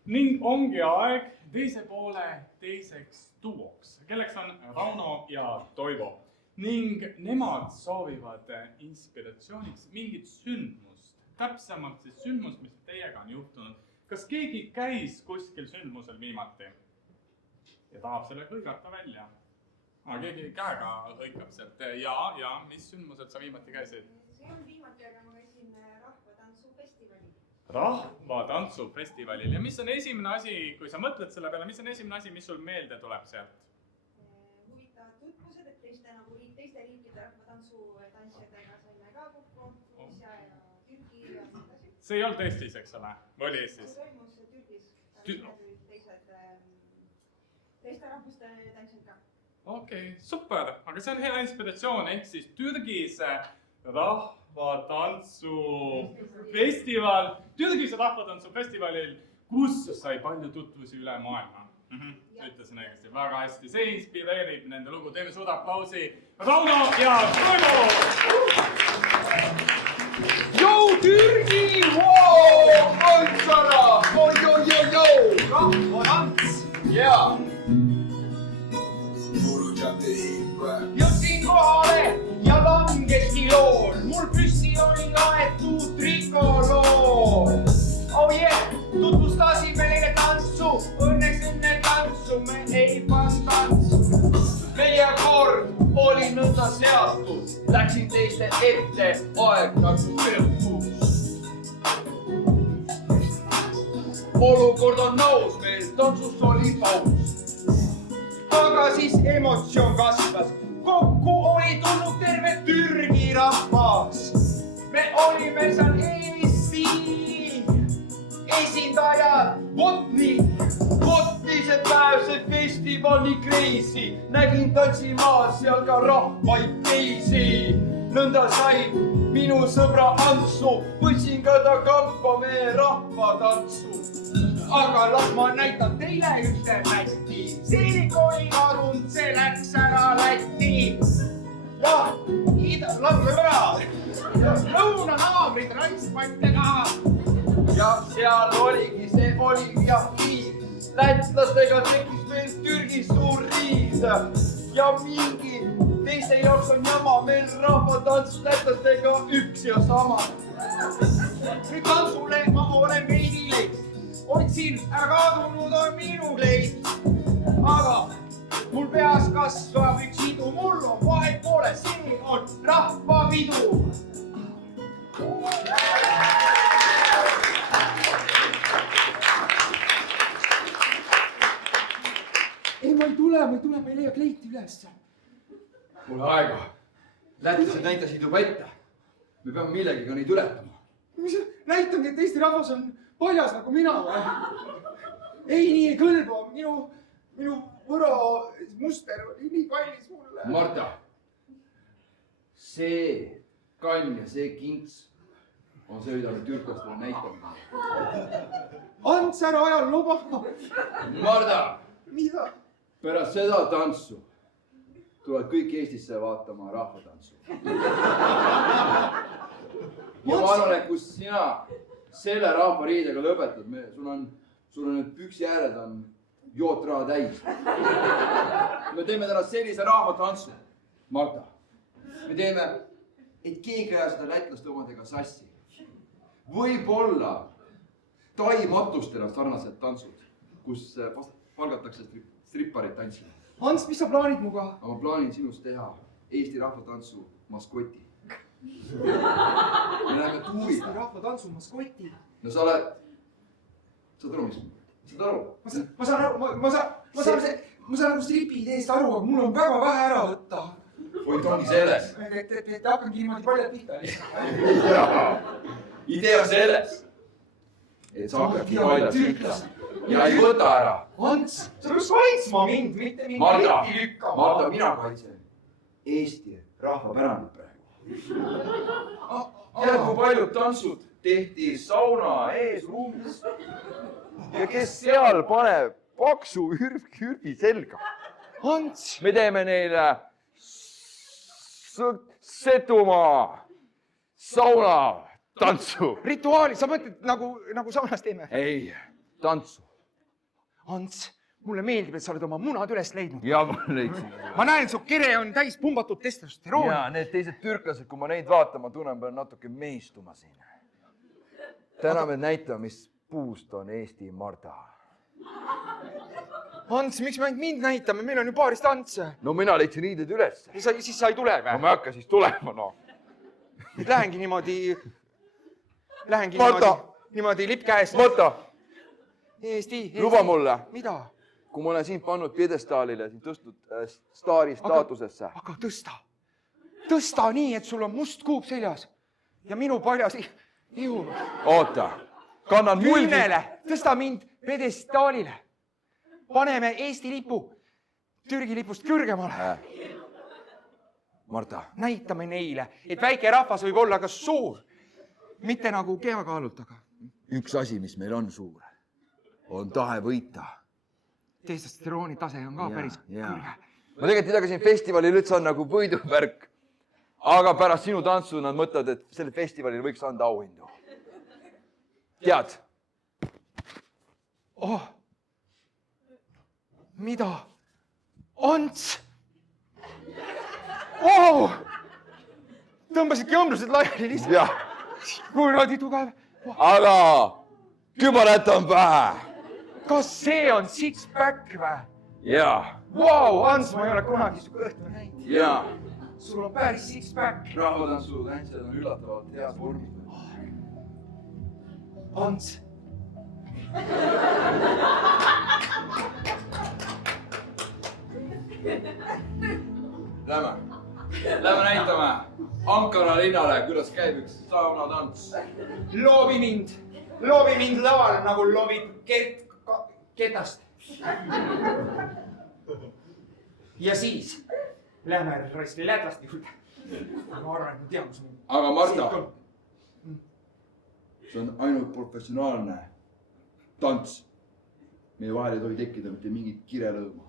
ning ongi aeg teise poole teiseks duoks, kelleks on Rauno ja Toivo. ning nemad soovivad inspiratsiooniks mingit sündmust, täpsemalt siis sündmust, mis teiega on juhtunud. kas keegi käis kuskil sündmusel viimati ja tahab selle hõigata välja? keegi käega hõikab sealt. ja, mis sündmused sa viimati käisid? see on viimati, aga ma käisin rahvatantsufestivalil. rahvatantsufestivalil ja mis on esimene asi, kui sa mõtled selle peale, mis on esimene asi, mis sul meelde tuleb sealt? huvitavad tutvused, et teiste riikide rahvatantsutantsijatega saime ka kokku, Tunisia ja Türgi ja nii edasi. see ei olnud Eestis, eks ole? või oli Eestis? see toimus Türgis, teiste rahvuste tantsid ka. okei, super, aga see on hea inspiratsioon, ehk siis Türgis rahvatantsufestival, Türgis rahvatantsufestivalil, kus sai palju tutvusi üle maailma. Ütlesin õigesti, väga hästi, see inspireerib nende lugu, teeme suure aplausi Rauno ja Toivo! Jou Türgi, Antsara, rahvatants. jaa. jõudsin kohale ja langeski lool. mul püssi oli laetud trikoloor. oh yeah, tutvustasime neile tantsu. Õnneks enne tantsu me ei pannud tantsu. meie kord oli nõnda seatud, läksin teiste ette, aeg nagu tõukus. olukord on nõus, meil tantsus oli paus. aga siis emotsioon kasvas. kokku oli tulnud terve Türgi rahvas. me olime seal Eesti esindajad. vot nii see päev, see festival nii crazy. nägin tantsimaal seal ka rahvaid teisi. nõnda sain minu sõbra Antsu, võtsin ka ta kampa meie rahvatantsu. aga las ma näitan teile ühte Läti. siirik oli kadunud, see läks ära Lätti. jah, lõunanaabrid rantspantega. ja seal oligi, see oli jah viis. lätlastega tekkis meil Türgis suur riis. ja mingi teise jaoks on jama, meil rahvatants lätlastega üks ja sama. nüüd tantsule ma olen veidi leit. otsin, ära kadunud on minu leit. aga mul peas kasvab üks idu, mul on vahet pole, see on rahvapidu. ei, ma ei tule, ma ei leia kleiti ülesse. Pole aega. lätlased näitasid juba ette. me peame millegagi neid ületama. mis näitangi, et Eesti rahvas on paljas nagu mina või? ei, nii ei kõlba. minu võro muster oli nii kallis mulle. Marta, see kann ja see kints on see, mida me türklastele näitame. Ants, ära aja luba. Marta, mida? pärast seda tantsu tulevad kõik Eestisse vaatama rahvatantsu. ja ma arvan, et kus sina selle rahvariidega lõpetad, sul on need püksiääred on jootra täis. Me teeme täna sellise rahvatantsu. Marta, me teeme, et keegi aja seda lätlaste omadega sassi. Võib-olla Tai matustena sarnased tantsud, kus palgatakse strippareid tantsima. Ants, mis sa plaanid muga? Ma plaanin sinust teha Eesti rahvatantsu maskoti. Me läheme tuurida. Eesti rahvatantsu maskoti. No sa oled... Saad aru, mis? Saad aru? Ma saan aru, ma saan nagu stripi ideest aru, aga mul on väga vähe ära võtta. Või ta ongi selles. Et hakkangi niimoodi paljad pihta. Idee on selles, et sa hakkadki paljad pihta ja ei võta ära. Ants, sa peaks kaitsma mind, mitte mind Marta, riiki lükkama. Marta, mina kaitsen Eesti rahvapärandit praegu. Tead, kui paljud tantsud tehti sauna eesruumis ja kes seal paneb paksu hürbi selga. Ants! Me teeme neile Setumaa sauna tantsu. Rituaali, sa mõtled nagu saunas teeme? Ei, tantsu. Ants, mulle meeldib, et sa oled oma munad üles leidnud. Ja ma leidsin. Ma näen, su kere on täis pumbatud testosterooni. Ja need teised türklased, kui ma neid vaatan, ma tunnen peal natuke meestuma siin. Täna me näitame, mis puust on Eesti Marta. Ants, miks me ainult mind näitame? Meil on ju paarist tantse. No mina leidsin riided üles. Siis sa ei tule või? No ma hakka siis tulema, no. Lähengi niimoodi Marta! Niimoodi lipp käes. Marta! Eesti. Luba mulle. Mida? Kui ma olen sind pannud piedestaalile, sind tõstnud staari staatusesse. Aga tõsta. Tõsta nii, et sul on must kuup seljas. Ja minu paljas ihu. Oota. Kannan mulgi. Küünele. Tõsta mind piedestaalile. Paneme Eesti lipu Türgi lipust kõrgemale. Marta. Näitame neile, et väike rahvas võib olla ka suur. Mitte nagu keakaalult, aga... Üks asi, mis meil on suur, on tahe võita. Testosterooni tase on ka päris kõrge. Ma tegelikult ei tea, ka siin festivalil üldse on nagu võiduvärk. Aga pärast sinu tantsu nad mõtlevad, et selle festivalil võiks anda auhindu. Tead? Oh! Mida? Ants! Oh! Tõmbasidki õmblused laiali lihtsalt. Jah. Kuradi tugev. Aga kübaret on pähe. Kas see on six-pack või? Jaa. Vau, Ants, ma ei ole kunagi su kõhtu näinud. Jaa. Sul on päris six-pack. Rahvatantsu tantsijad on üllatavalt heas vormis. Ants. Lähme näitame Ankara linnale, kuidas käib üks saunatants. Loobi mind laval nagu loobib ketast. Ja siis lähme raiskli lätlaste juurde. Ma arvan, et ma tean, kus on. Aga Marta, see on ainult professionaalne tants. Meie vahel ei tohi tekkida mitte mingit kirelõõma.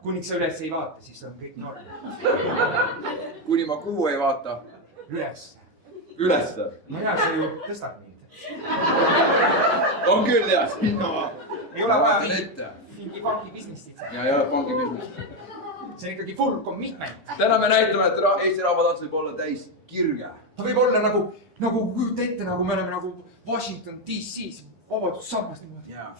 Kuniks sa üles ei vaata, siis on kõik norm. Kuni ma kuhu ei vaata? Üles. Üles? No hea, sa ju tõstad mind. On küll hea. Ei ole vaja mingi panki businessit. Ja ei ole panki business. See on ikkagi full commitment. Täna me näitame, et Eesti rahvatants võib olla täis kirge. Ta võib olla nagu kujuta ette, nagu me oleme nagu Washington DC-s vabadussammas niimoodi. Jaa.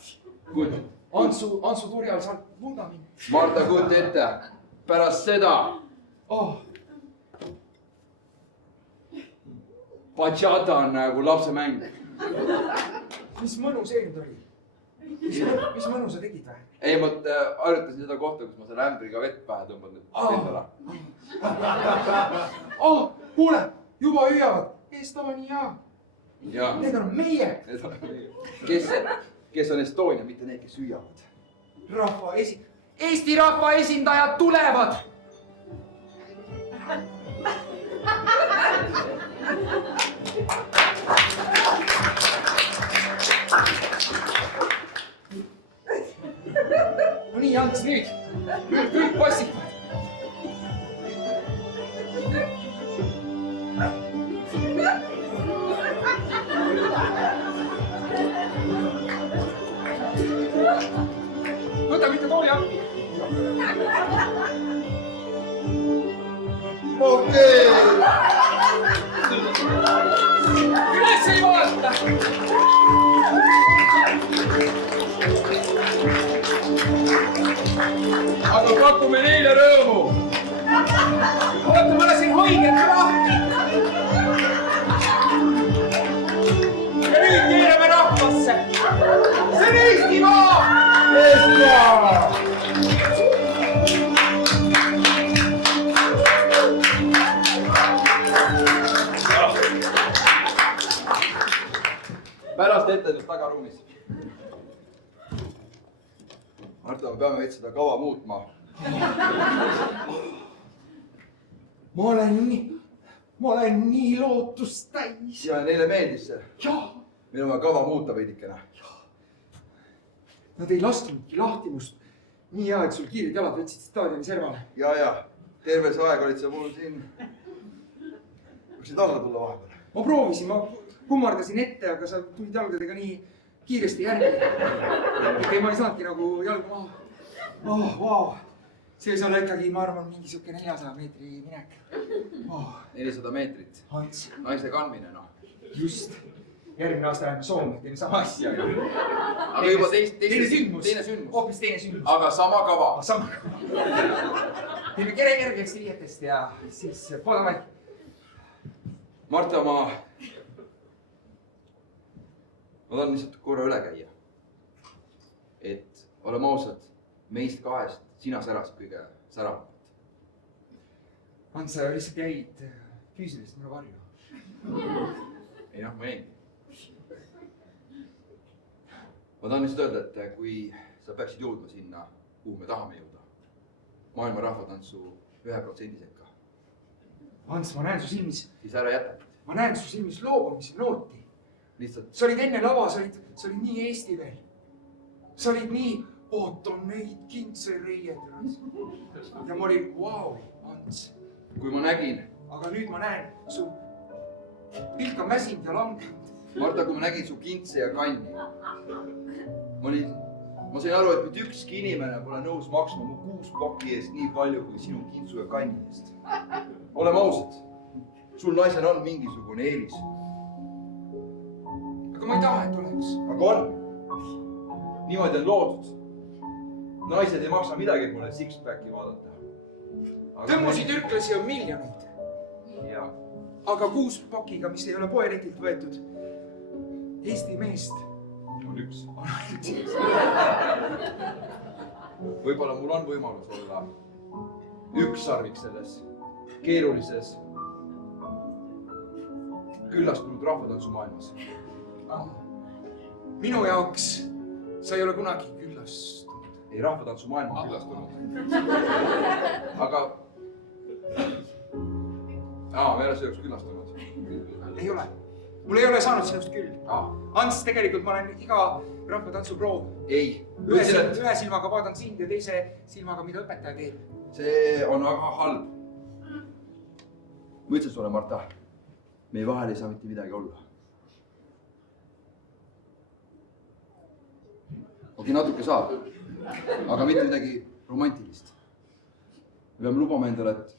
Kujuta. Antsu turjal saad vundament. Marta, kujuta ette. Pärast seda. Bachata on nagu lapsemäng. Mis mõnu see nüüd oli? Mis mõnu sa tegid või? Ei, ma harjutasin seda kohta, kus ma selle ämbriga vett pähe tõmban. Kuule, juba hüüavad. Estonia. Need on meie. Kes on Estonia, mitte need, kes hüüavad. Eesti rahva esindajad tulevad. No nii, Ants, nüüd kõik passivad. õigelt lahti. ja nüüd keerame rahvasse. see on Eestimaa. Eestimaa! pärast etendust tagaruumis. Marta, me peame veits seda kava muutma. ma olen nii lootust täis. Ja neile meeldis see. jah. Meil on vaja kava muuta veidikene. Nad ei lastunudki lahti must. nii hea, et sul kiired jalad võtsid staadioni servale. Ja. Terve see aeg olid sa mul siin. Võiksid alla tulla vahepeal. ma proovisin, ma kummardasin ette, aga sa tulid jalgadega nii kiiresti järgi. ei, ma ei saanudki nagu jalgu maha. Vau. see võis olla ikkagi, ma arvan, mingi siuke 400 meetri minek. 400 meetrit. Ants. Naise kandmine, noh. just. järgmine aasta läheme Soome, teeme sama asja. aga juba teine sündmus. sündmus. hoopis teine sündmus. aga sama kava. sama kava. teeme kere kergeks riietest ja siis poolame. Marta, ma tahan lihtsalt korra üle käia. et oleme ausad, meist kahest sina särasid kõige säravamalt. Ants, sa lihtsalt jäid füüsiliselt mulle varju. ei noh, ma jäin. ma tahan lihtsalt öelda, et kui sa peaksid jõudma sinna, kuhu me tahame jõuda, maailma rahvatantsu 1% sekka. Ants, ma näen su silmis. siis ära jäta. ma näen su silmis loobumise nooti. lihtsalt. sa olid enne lava, sa olid nii Eesti veel. sa olid nii, ootan neid kintsereied. ja ma olin, vau, Ants. kui ma nägin. aga nüüd ma näen, su pilk on väsinud ja langenud. Marta, kui ma nägin su kintse ja kanni, ma sain aru, et mitte ükski inimene pole nõus maksma mu 6 paki eest nii palju kui sinu kintsu ja kanni eest. oleme ausad, sul naisena on mingisugune eelis. aga ma ei taha, et oleks. aga on. niimoodi on loodud. naised ei maksa midagi, et mulle six-packi vaadata. tõmmusi türklasi on miljoneid. jaa. aga 6 pakiga, mis ei ole poeletilt võetud, Eesti meest on üks. võib-olla mul on võimalus olla ükssarvik selles keerulises, küllastunud rahvatantsumaailmas. minu jaoks sa ei ole kunagi küllastunud. ei, rahvatantsumaailm on küllastunud. aga me ei ole selleks küllastunud. ei ole. mul ei ole saanud sinust küll. Ants, tegelikult ma olen iga rahvatantsuproov. ei. ühe silmaga vaatan sind ja teise silmaga, mida õpetaja teeb. see on väga halb. ma ütlesin sulle, Marta, meie vahel ei saa mitte midagi olla. okei, natuke saab, aga mitte midagi romantilist. me peame lubama endale, et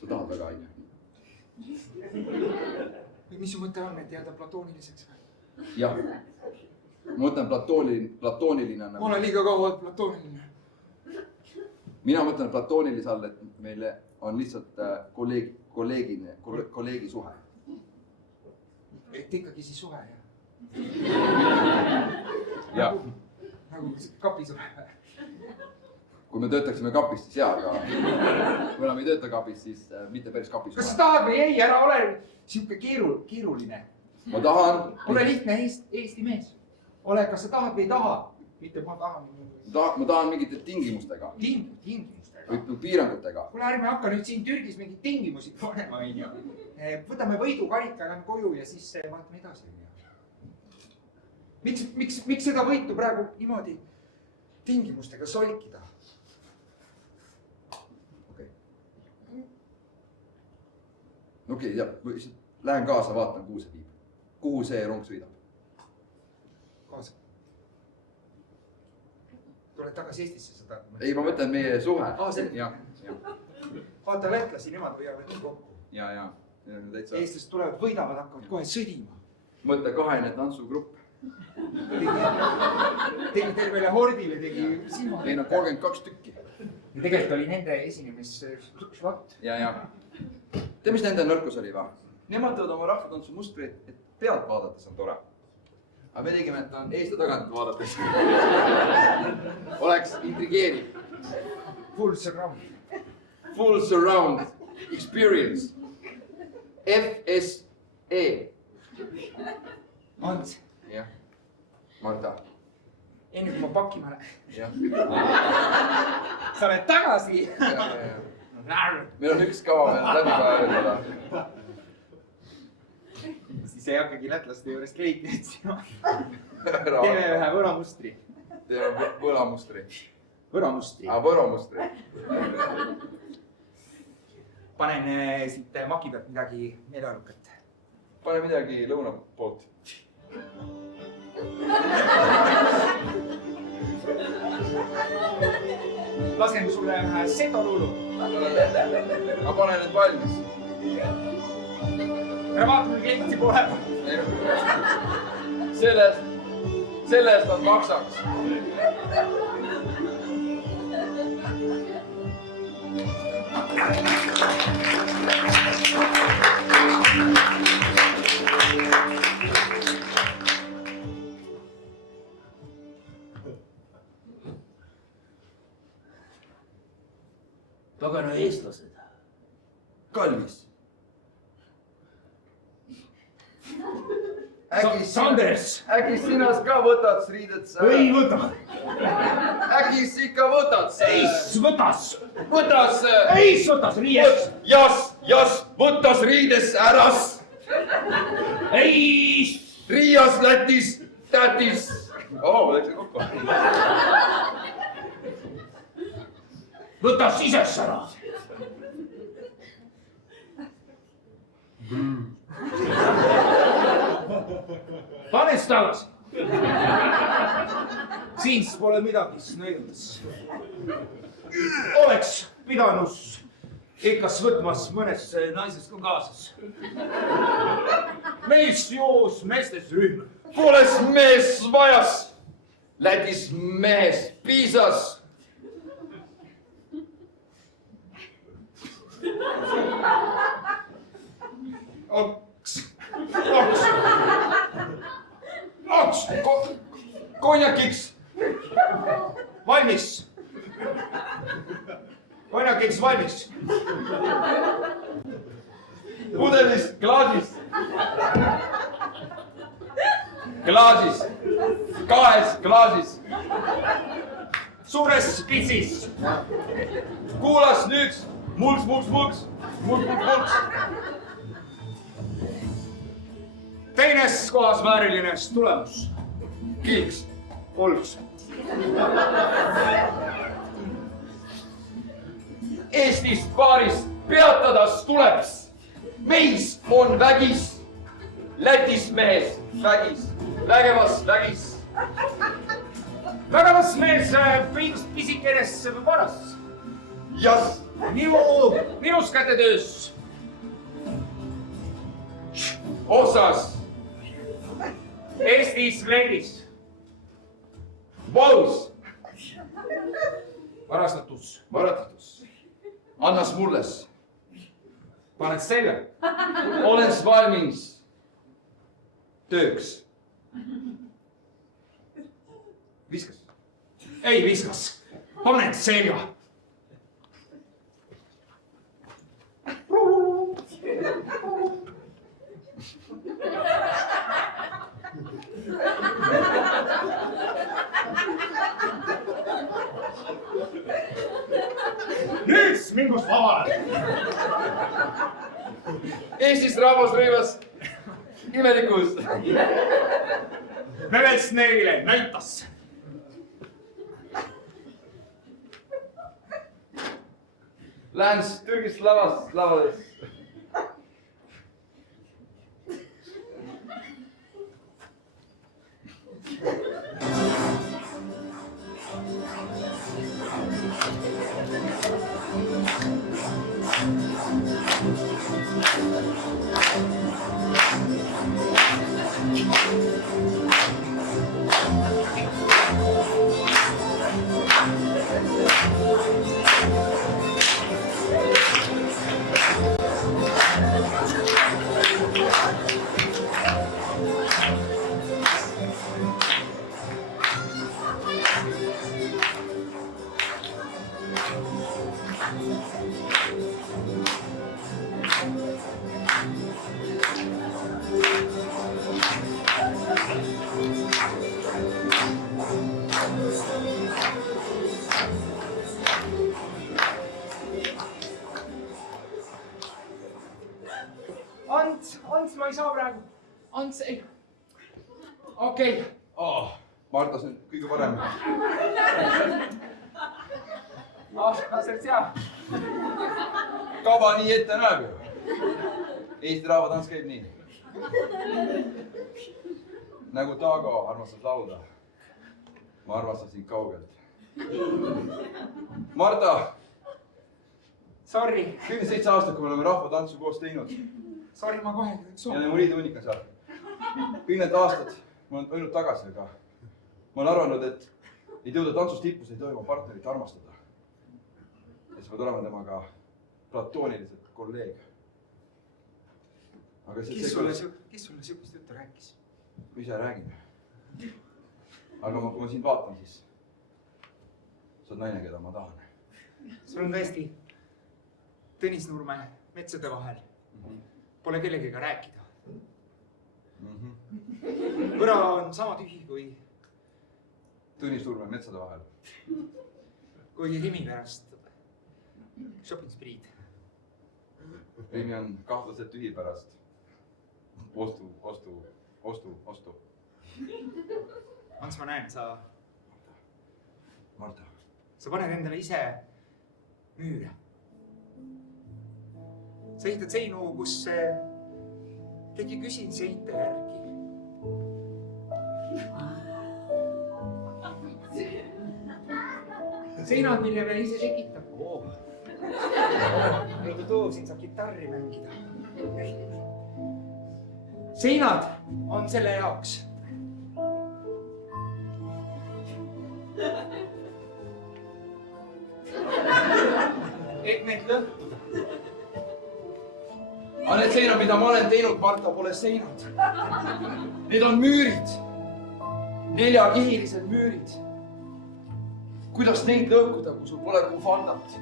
sa tahad väga, onju. mis su mõte on, et jääda platooniliseks või? jah. ma mõtlen platooniline on ma olen liiga kaua platooniline. mina mõtlen platoonilise all, et meil on lihtsalt kolleegi suhe. et ikkagi siis suhe, jah? jah. nagu kapisuhe. kui me töötaksime kapis, siis jaa, aga kuna me ei tööta kapis, siis mitte päris kapis. kas sa tahad või ei, ära ole sihuke keeruline. ma tahan. ole lihtne Eesti mees. ole, kas sa tahad või ei taha. mitte ma tahan. ma tahan mingite tingimustega. Tingimustega? või piirangutega. kuule, ärme hakka nüüd siin Türgis mingeid tingimusi panema, onju. võtame võidukarika, lähme koju ja siis vaatame edasi. miks seda võitu praegu niimoodi tingimustega solkida? okei, jah, lähen kaasa, vaatan, kuhu see viib. kuhu see rong sõidab. kaasa. tuled tagasi Eestisse seda? ei, ma mõtlen meie suhe. jah. vaata lätlasi, nemad võivad nii kokku. ja. eestlased tulevad, võidavad, hakkavad kohe sõdima. mõtle, kahene tantsugrupp. tegi tervele hordile, tegi silma. Neil on 32 tükki. ja tegelikult oli nende esinemisšlott. ja. tead, mis nende nõrkus oli või? Nemad teevad oma rahvatantsu mustri, et pealt vaadates on tore. aga me tegime, et ta on eest ja tagant vaadates oleks intrigeeriv. Full surround. Full surround experience. FSE. Ants. jah, Marta. Enne kui ma pakima lähen. jah. Sa oled tagasi. meil on üks kava veel läbi vaja öelda. siis ei hakkagi lätlaste juures keik nüüd sinu. teeme ühe võramustri. teeme võlamustri. Võramustri. Võramustri. panen siit maki pealt midagi meeleolukat. pane midagi lõuna poolt. lasen sulle ühe setoluulu. ma panen need valmis. ära vaata mul klienti poole. selle eest nad maksaks. pagana eestlased. kallis. Sanders. äkki sina ka võtad riided sa? ei võta. äkki sa ikka võtad? ei võtas. võtas. ei võtas riies. jas, võtas riides äras. ei. Riias, Lätis, tätis. ma läksin kokku. võta sisesse ära. pane siis tagasi. siin pole midagi näidates. oleks pidanud ikka võtmas mõnes naises ka kaasas. mees joos meestes rühm. Poles mees vajas. Lätis mees piisas. konjakiks. valmis. konjakiks valmis. pudelis, klaasis. klaasis. kahes klaasis. suures pitsis. kuulas nüüd. mulks, mulks, mulks. mulks, mulks, mulks. teines kohas vääriline tulemus. kilks. olks. Eestis paaris peatadas tuleps. meis on vägis. Lätis mees vägis. vägevas vägis. vägevas mees pisikenes varas. jas. minus kätetöös. osas. Eestis leidis. valus. varastatus. varatatus. annas mulles. paned selga. olen valmis tööks. viskas. ei viskas. paned selga. nüüd minust vabale. Eestis rahvas rõivas imelikus. Mevets neile näitas. Lääns Türgist lavades. okei . Marta, see on kõige parem . see on hea . Kava nii ette näeb ju . Eesti rahvatants käib nii . nagu Taago armastas laulda . ma armastan sind kaugelt . Marta , Sorry , 17 aastat , kui me oleme rahvatantsu koos teinud sorry , ma kohe ja soovin . Muri tunnikas seal . kõik need aastad ma olen öelnud tagasi , aga ma olen arvanud , et ei tõuda tantsus tippu , ei tohi oma partnerit armastada . ja sa pead olema temaga platooniliselt kolleeg . aga kes sulle sihukest juttu rääkis ? ise räägin . aga kui ma sind vaatan , siis sa oled naine , keda ma tahan . sul on tõesti Tõnis Nurme metsade vahel . Pole kellegiga rääkida . võra on sama tühi Tõnis Nurme metsade vahel . kui Rimi pärast shopping spree'd . Rimi on kahtlaselt tühi pärast ostu . Ants , ma näen , Marta , sa paned endale ise müüre . sa ehitad seinu , kus keegi ei küsi seinte järgi . seinad , mille me ise tekitame . siin saab kitarri mängida . seinad on selle jaoks . et neid lõhkuda . aga need seinad , mida ma olen teinud , Marta , pole seinad . Need on müürid . neljakihilised müürid . kuidas neid lõhkuda , kui sul pole kufandat ?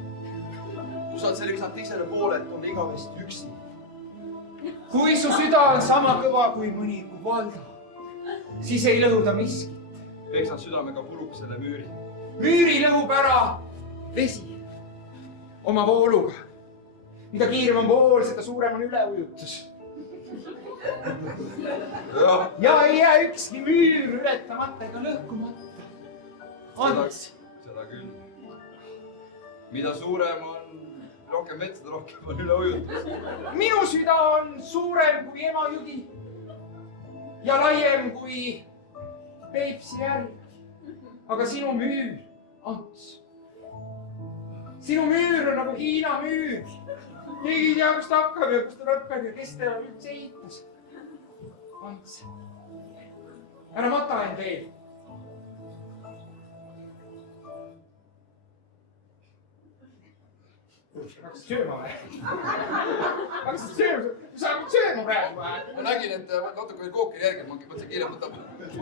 kui sa oled selle visanud teisele poole , et olla igavesti üksi . kui su süda on sama kõva kui mõni kuvalda , siis ei lõhu ta miskit . peksan südamega puruks selle müüri . müüri lõhub ära vesi oma vooluga . mida kiirem on vool , seda suurem on üleujutus . ja ei jää ükski müür ületamata ega lõhkumata . Ants , seda küll . mida suurem on , rohkem metsa , rohkem on üleujutus . minu süda on suurem kui Emajõgi ja laiem kui Peipsi järv . aga sinu müür , Ants , sinu müür on nagu Hiina müür . keegi ei tea , kust ta hakkab ja kust ta lõpeb ja kes teda üldse ehitas . Ants , ära mata end veel . hakkasid sööma või ? hakkasid sööma , sa hakkad sööma praegu või ? ma nägin , et natuke veel kooki järgi , ma mõtlesin kiirelt võtab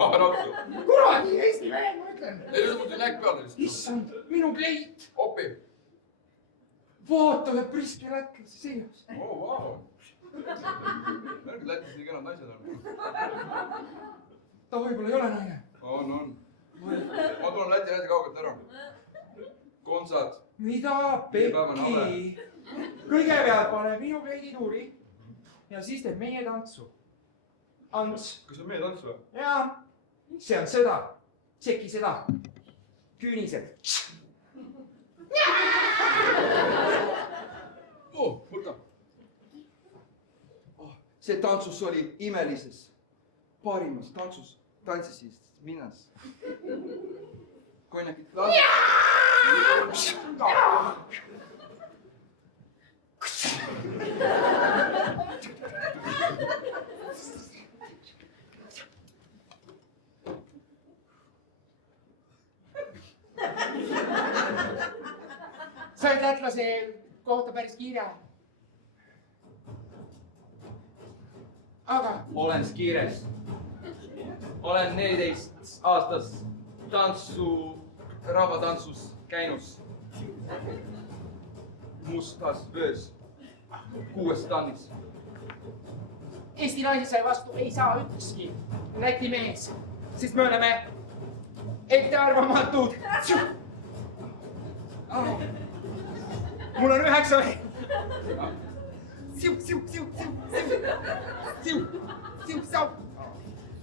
maha rapsu . kuradi Eesti mehed , ma ütlen . ei , nüüd mul tuli näkk peale lihtsalt . issand , minu kleit . opi . vaata , ühe priske lätlase seljas . oo , vau . mõelge , Lätis nii kenad naised on . ta võib-olla ei ole naine . on . ma tulen Läti näite kaugelt ära . kontsad . mida , Päevane Pekki ? kõigepealt paneb minu kleidi tuuri ja siis teeb meie tantsu . Ants . kas see on meie tants või ? jaa , see on sõda . tšeki seda . küünised . võta . see tantsus oli imelises , parimas tantsus , tantsisid minnes . konjakit . said lätlase kohta päris kiire . aga olen Skires . olen 14 aastas rahvatantsus käinud . mustas vöös , 6 tannis . Eesti naise vastu ei saa ükski Läti mees , sest me oleme ettearvamatud . mul on 9 veel .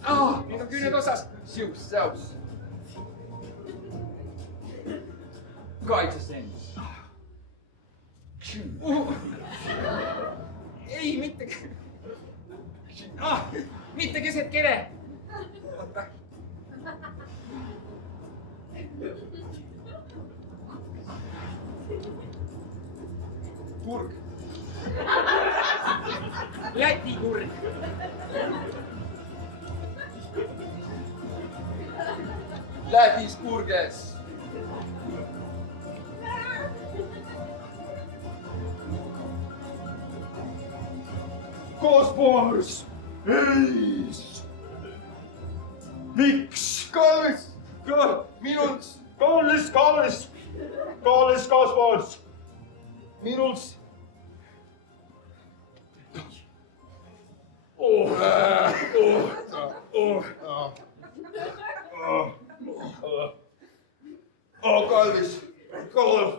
Nüüd on küüned osas. Siuks, säuks. 8 senti. Ei, mitte keset kere. Oota. Kurg. Läti kurg. Lätis kurges. Kaspars! Eis! Miks? Kallis! Minuls! Kallis Kaspars! Minuls!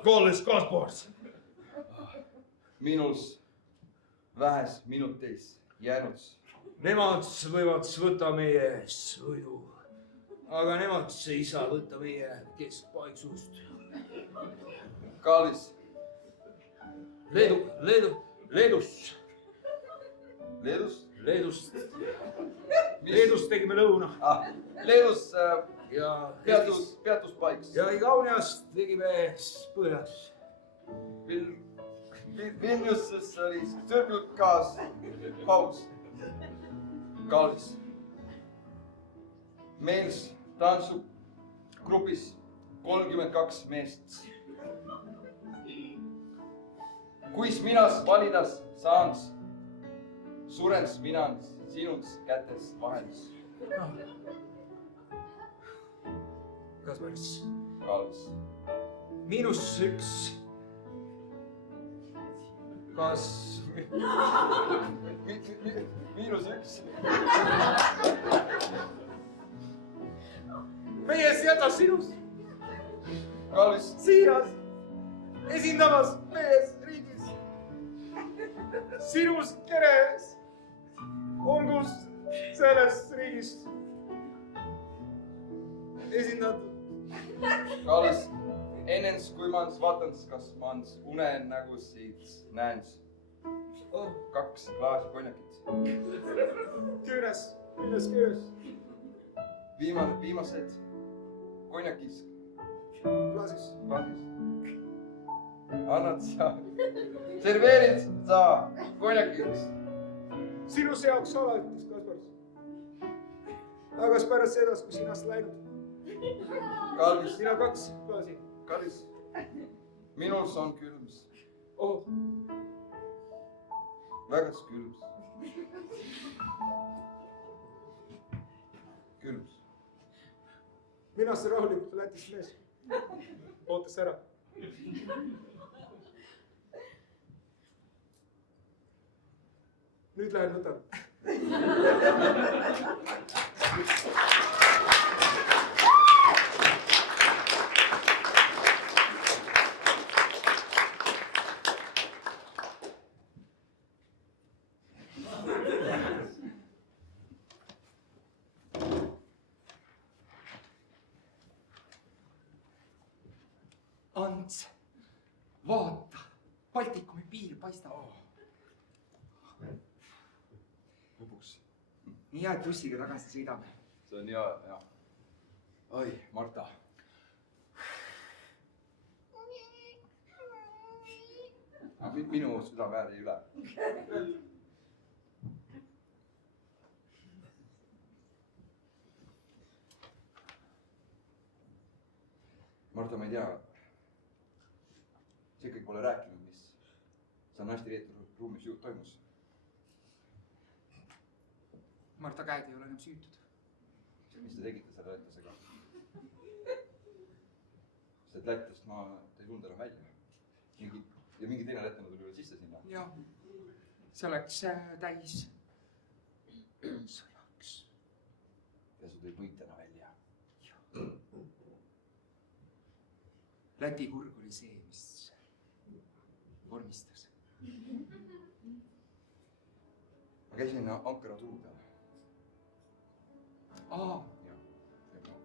Kallis Kaspars! Minuls vähes minuteis jäänud. Nemad võivad võtta meie sõidu, aga nemad ei saa võtta meie keskpaiksust. Kallis. Leedust tegime lõuna. Leedus ja peatuspaiks. ja Igauniast tegime põhjas. Vilniuses oli Circle K's paus. Kallis. Meil tantsugrupis 32 meest. Kuis minas validas saans, surens minan sinus kätes vahelis. Kaspars. Kallis. -1. Kas... -1. Meie jätas sinus. Kallis. Siiras. Esindamas mees riigis. Sinus keres. Olgus selles riigis esindatud. Kallis. Ennens kui mans vaatans, kas mans unenägusid näens. 2 klaasi konjakit. Küüres. Viimased konjakis. Klaasis. Annad sa, serveerid sa konjakiks. Sinus jaoks alates, Kaspars. Aga pärast seda, kui sinast läinud. Kallis. Sina 2 klaasi. Kallis. Minuls on külms. Vägas külms. Külms. Mina see rahulikult Lätist mees. Ootas ära. Nüüd lähen võtan. Ants, vaata, Baltikumi piir paistab. Lõpuks. Nii hea, et bussiga tagasi sõidame. See on hea, jah. Oi, Marta. Minu südame ääri üle. Marta, ma ei tea. See ikkagi pole rääkinud, mis seal naiste riieturuumis toimus. Marta käed ei ole enam süütud. Mis te tegite selle lätlasega? Sest Lätist ma ei tulnud enam välja. Ja mingi teine lätlane tuli veel sisse sinna. Jah, see läks täis sõjaks. Ja su tõi võitjana välja. Läti kurg oli see, mis vormistas. Ma käisin Ankara turu peal.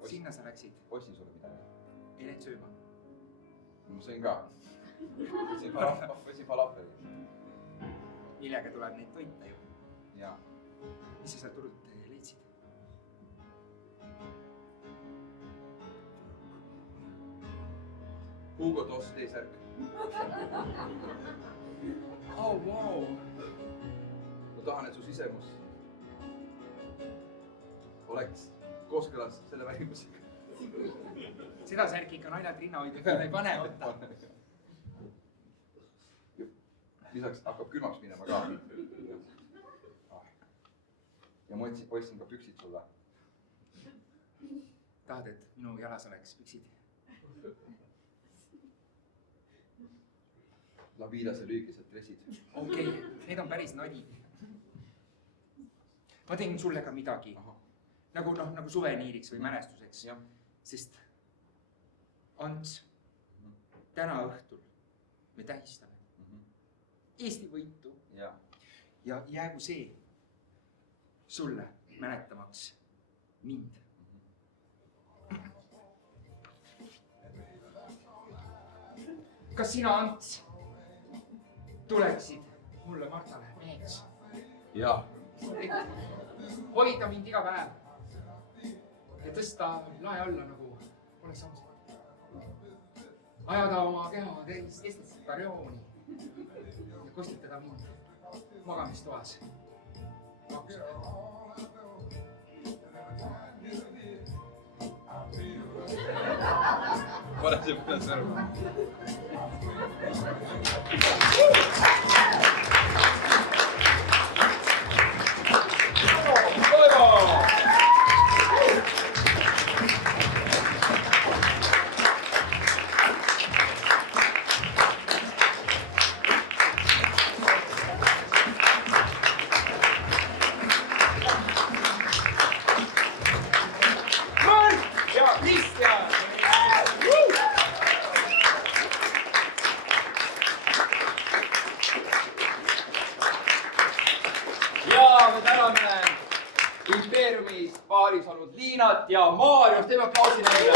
Sinna sa läksid. Ostsin sulle midagi. Ei läinud sööma. Ma sõin ka. Ostsin falafeli. Millega tuleb neid toita ju. Jaa. Mis sa seal turult leidsid? Hugo Toss T-särk. Wow. Ma tahan, et su sisemus oleks kooskõlas selle välimusega. Seda särki ikka naljad rinnahoidja peale ei pane võtta. Lisaks hakkab külmaks minema ka. Ja ma ostsin ka püksid sulle. Tahad, et minu jalas oleks püksid? Labiidase lüükesed dressid. Okei, need on päris nadi. Ma teen sulle ka midagi. Nagu suveniiriks või mälestuseks. Sest Ants, täna õhtul me tähistame Eesti võitu. Ja jäägu see sulle mäletamaks mind. Kas sina, Ants, tuleksid mulle Martale meheks? Jaa. Hoida mind iga päev ja tõsta lae alla nagu oleks samas. Ajada oma keha kestlastada reooni ja kostitada mind magamistoas. Pane see peale sõrm. Impeeriumis paaris olnud Liinat ja Maarjus, teeme aplausi neile.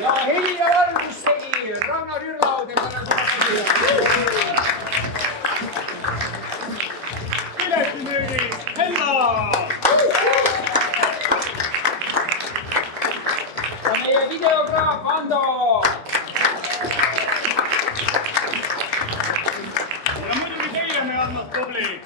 Ja heli ja valgus tegi Ragnar Jürlau, tema Piletimüügis Hella! Ja meie videograaf Ando! Ja muidugi teile me andnud tublid!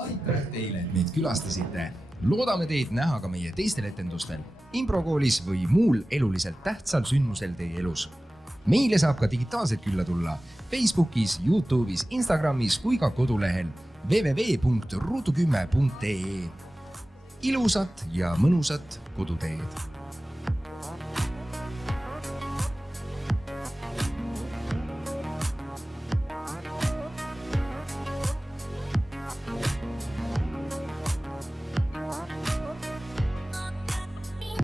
Aitäh teile, et meid külastasite. Loodame teid näha ka meie teistel etendustel, improkoolis või muul eluliselt tähtsal sündmusel teie elus. Meile saab ka digitaalselt külla tulla Facebookis, YouTube'is, Instagramis kui ka kodulehel www.ruutu10.ee. Ilusat ja mõnusat koduteed!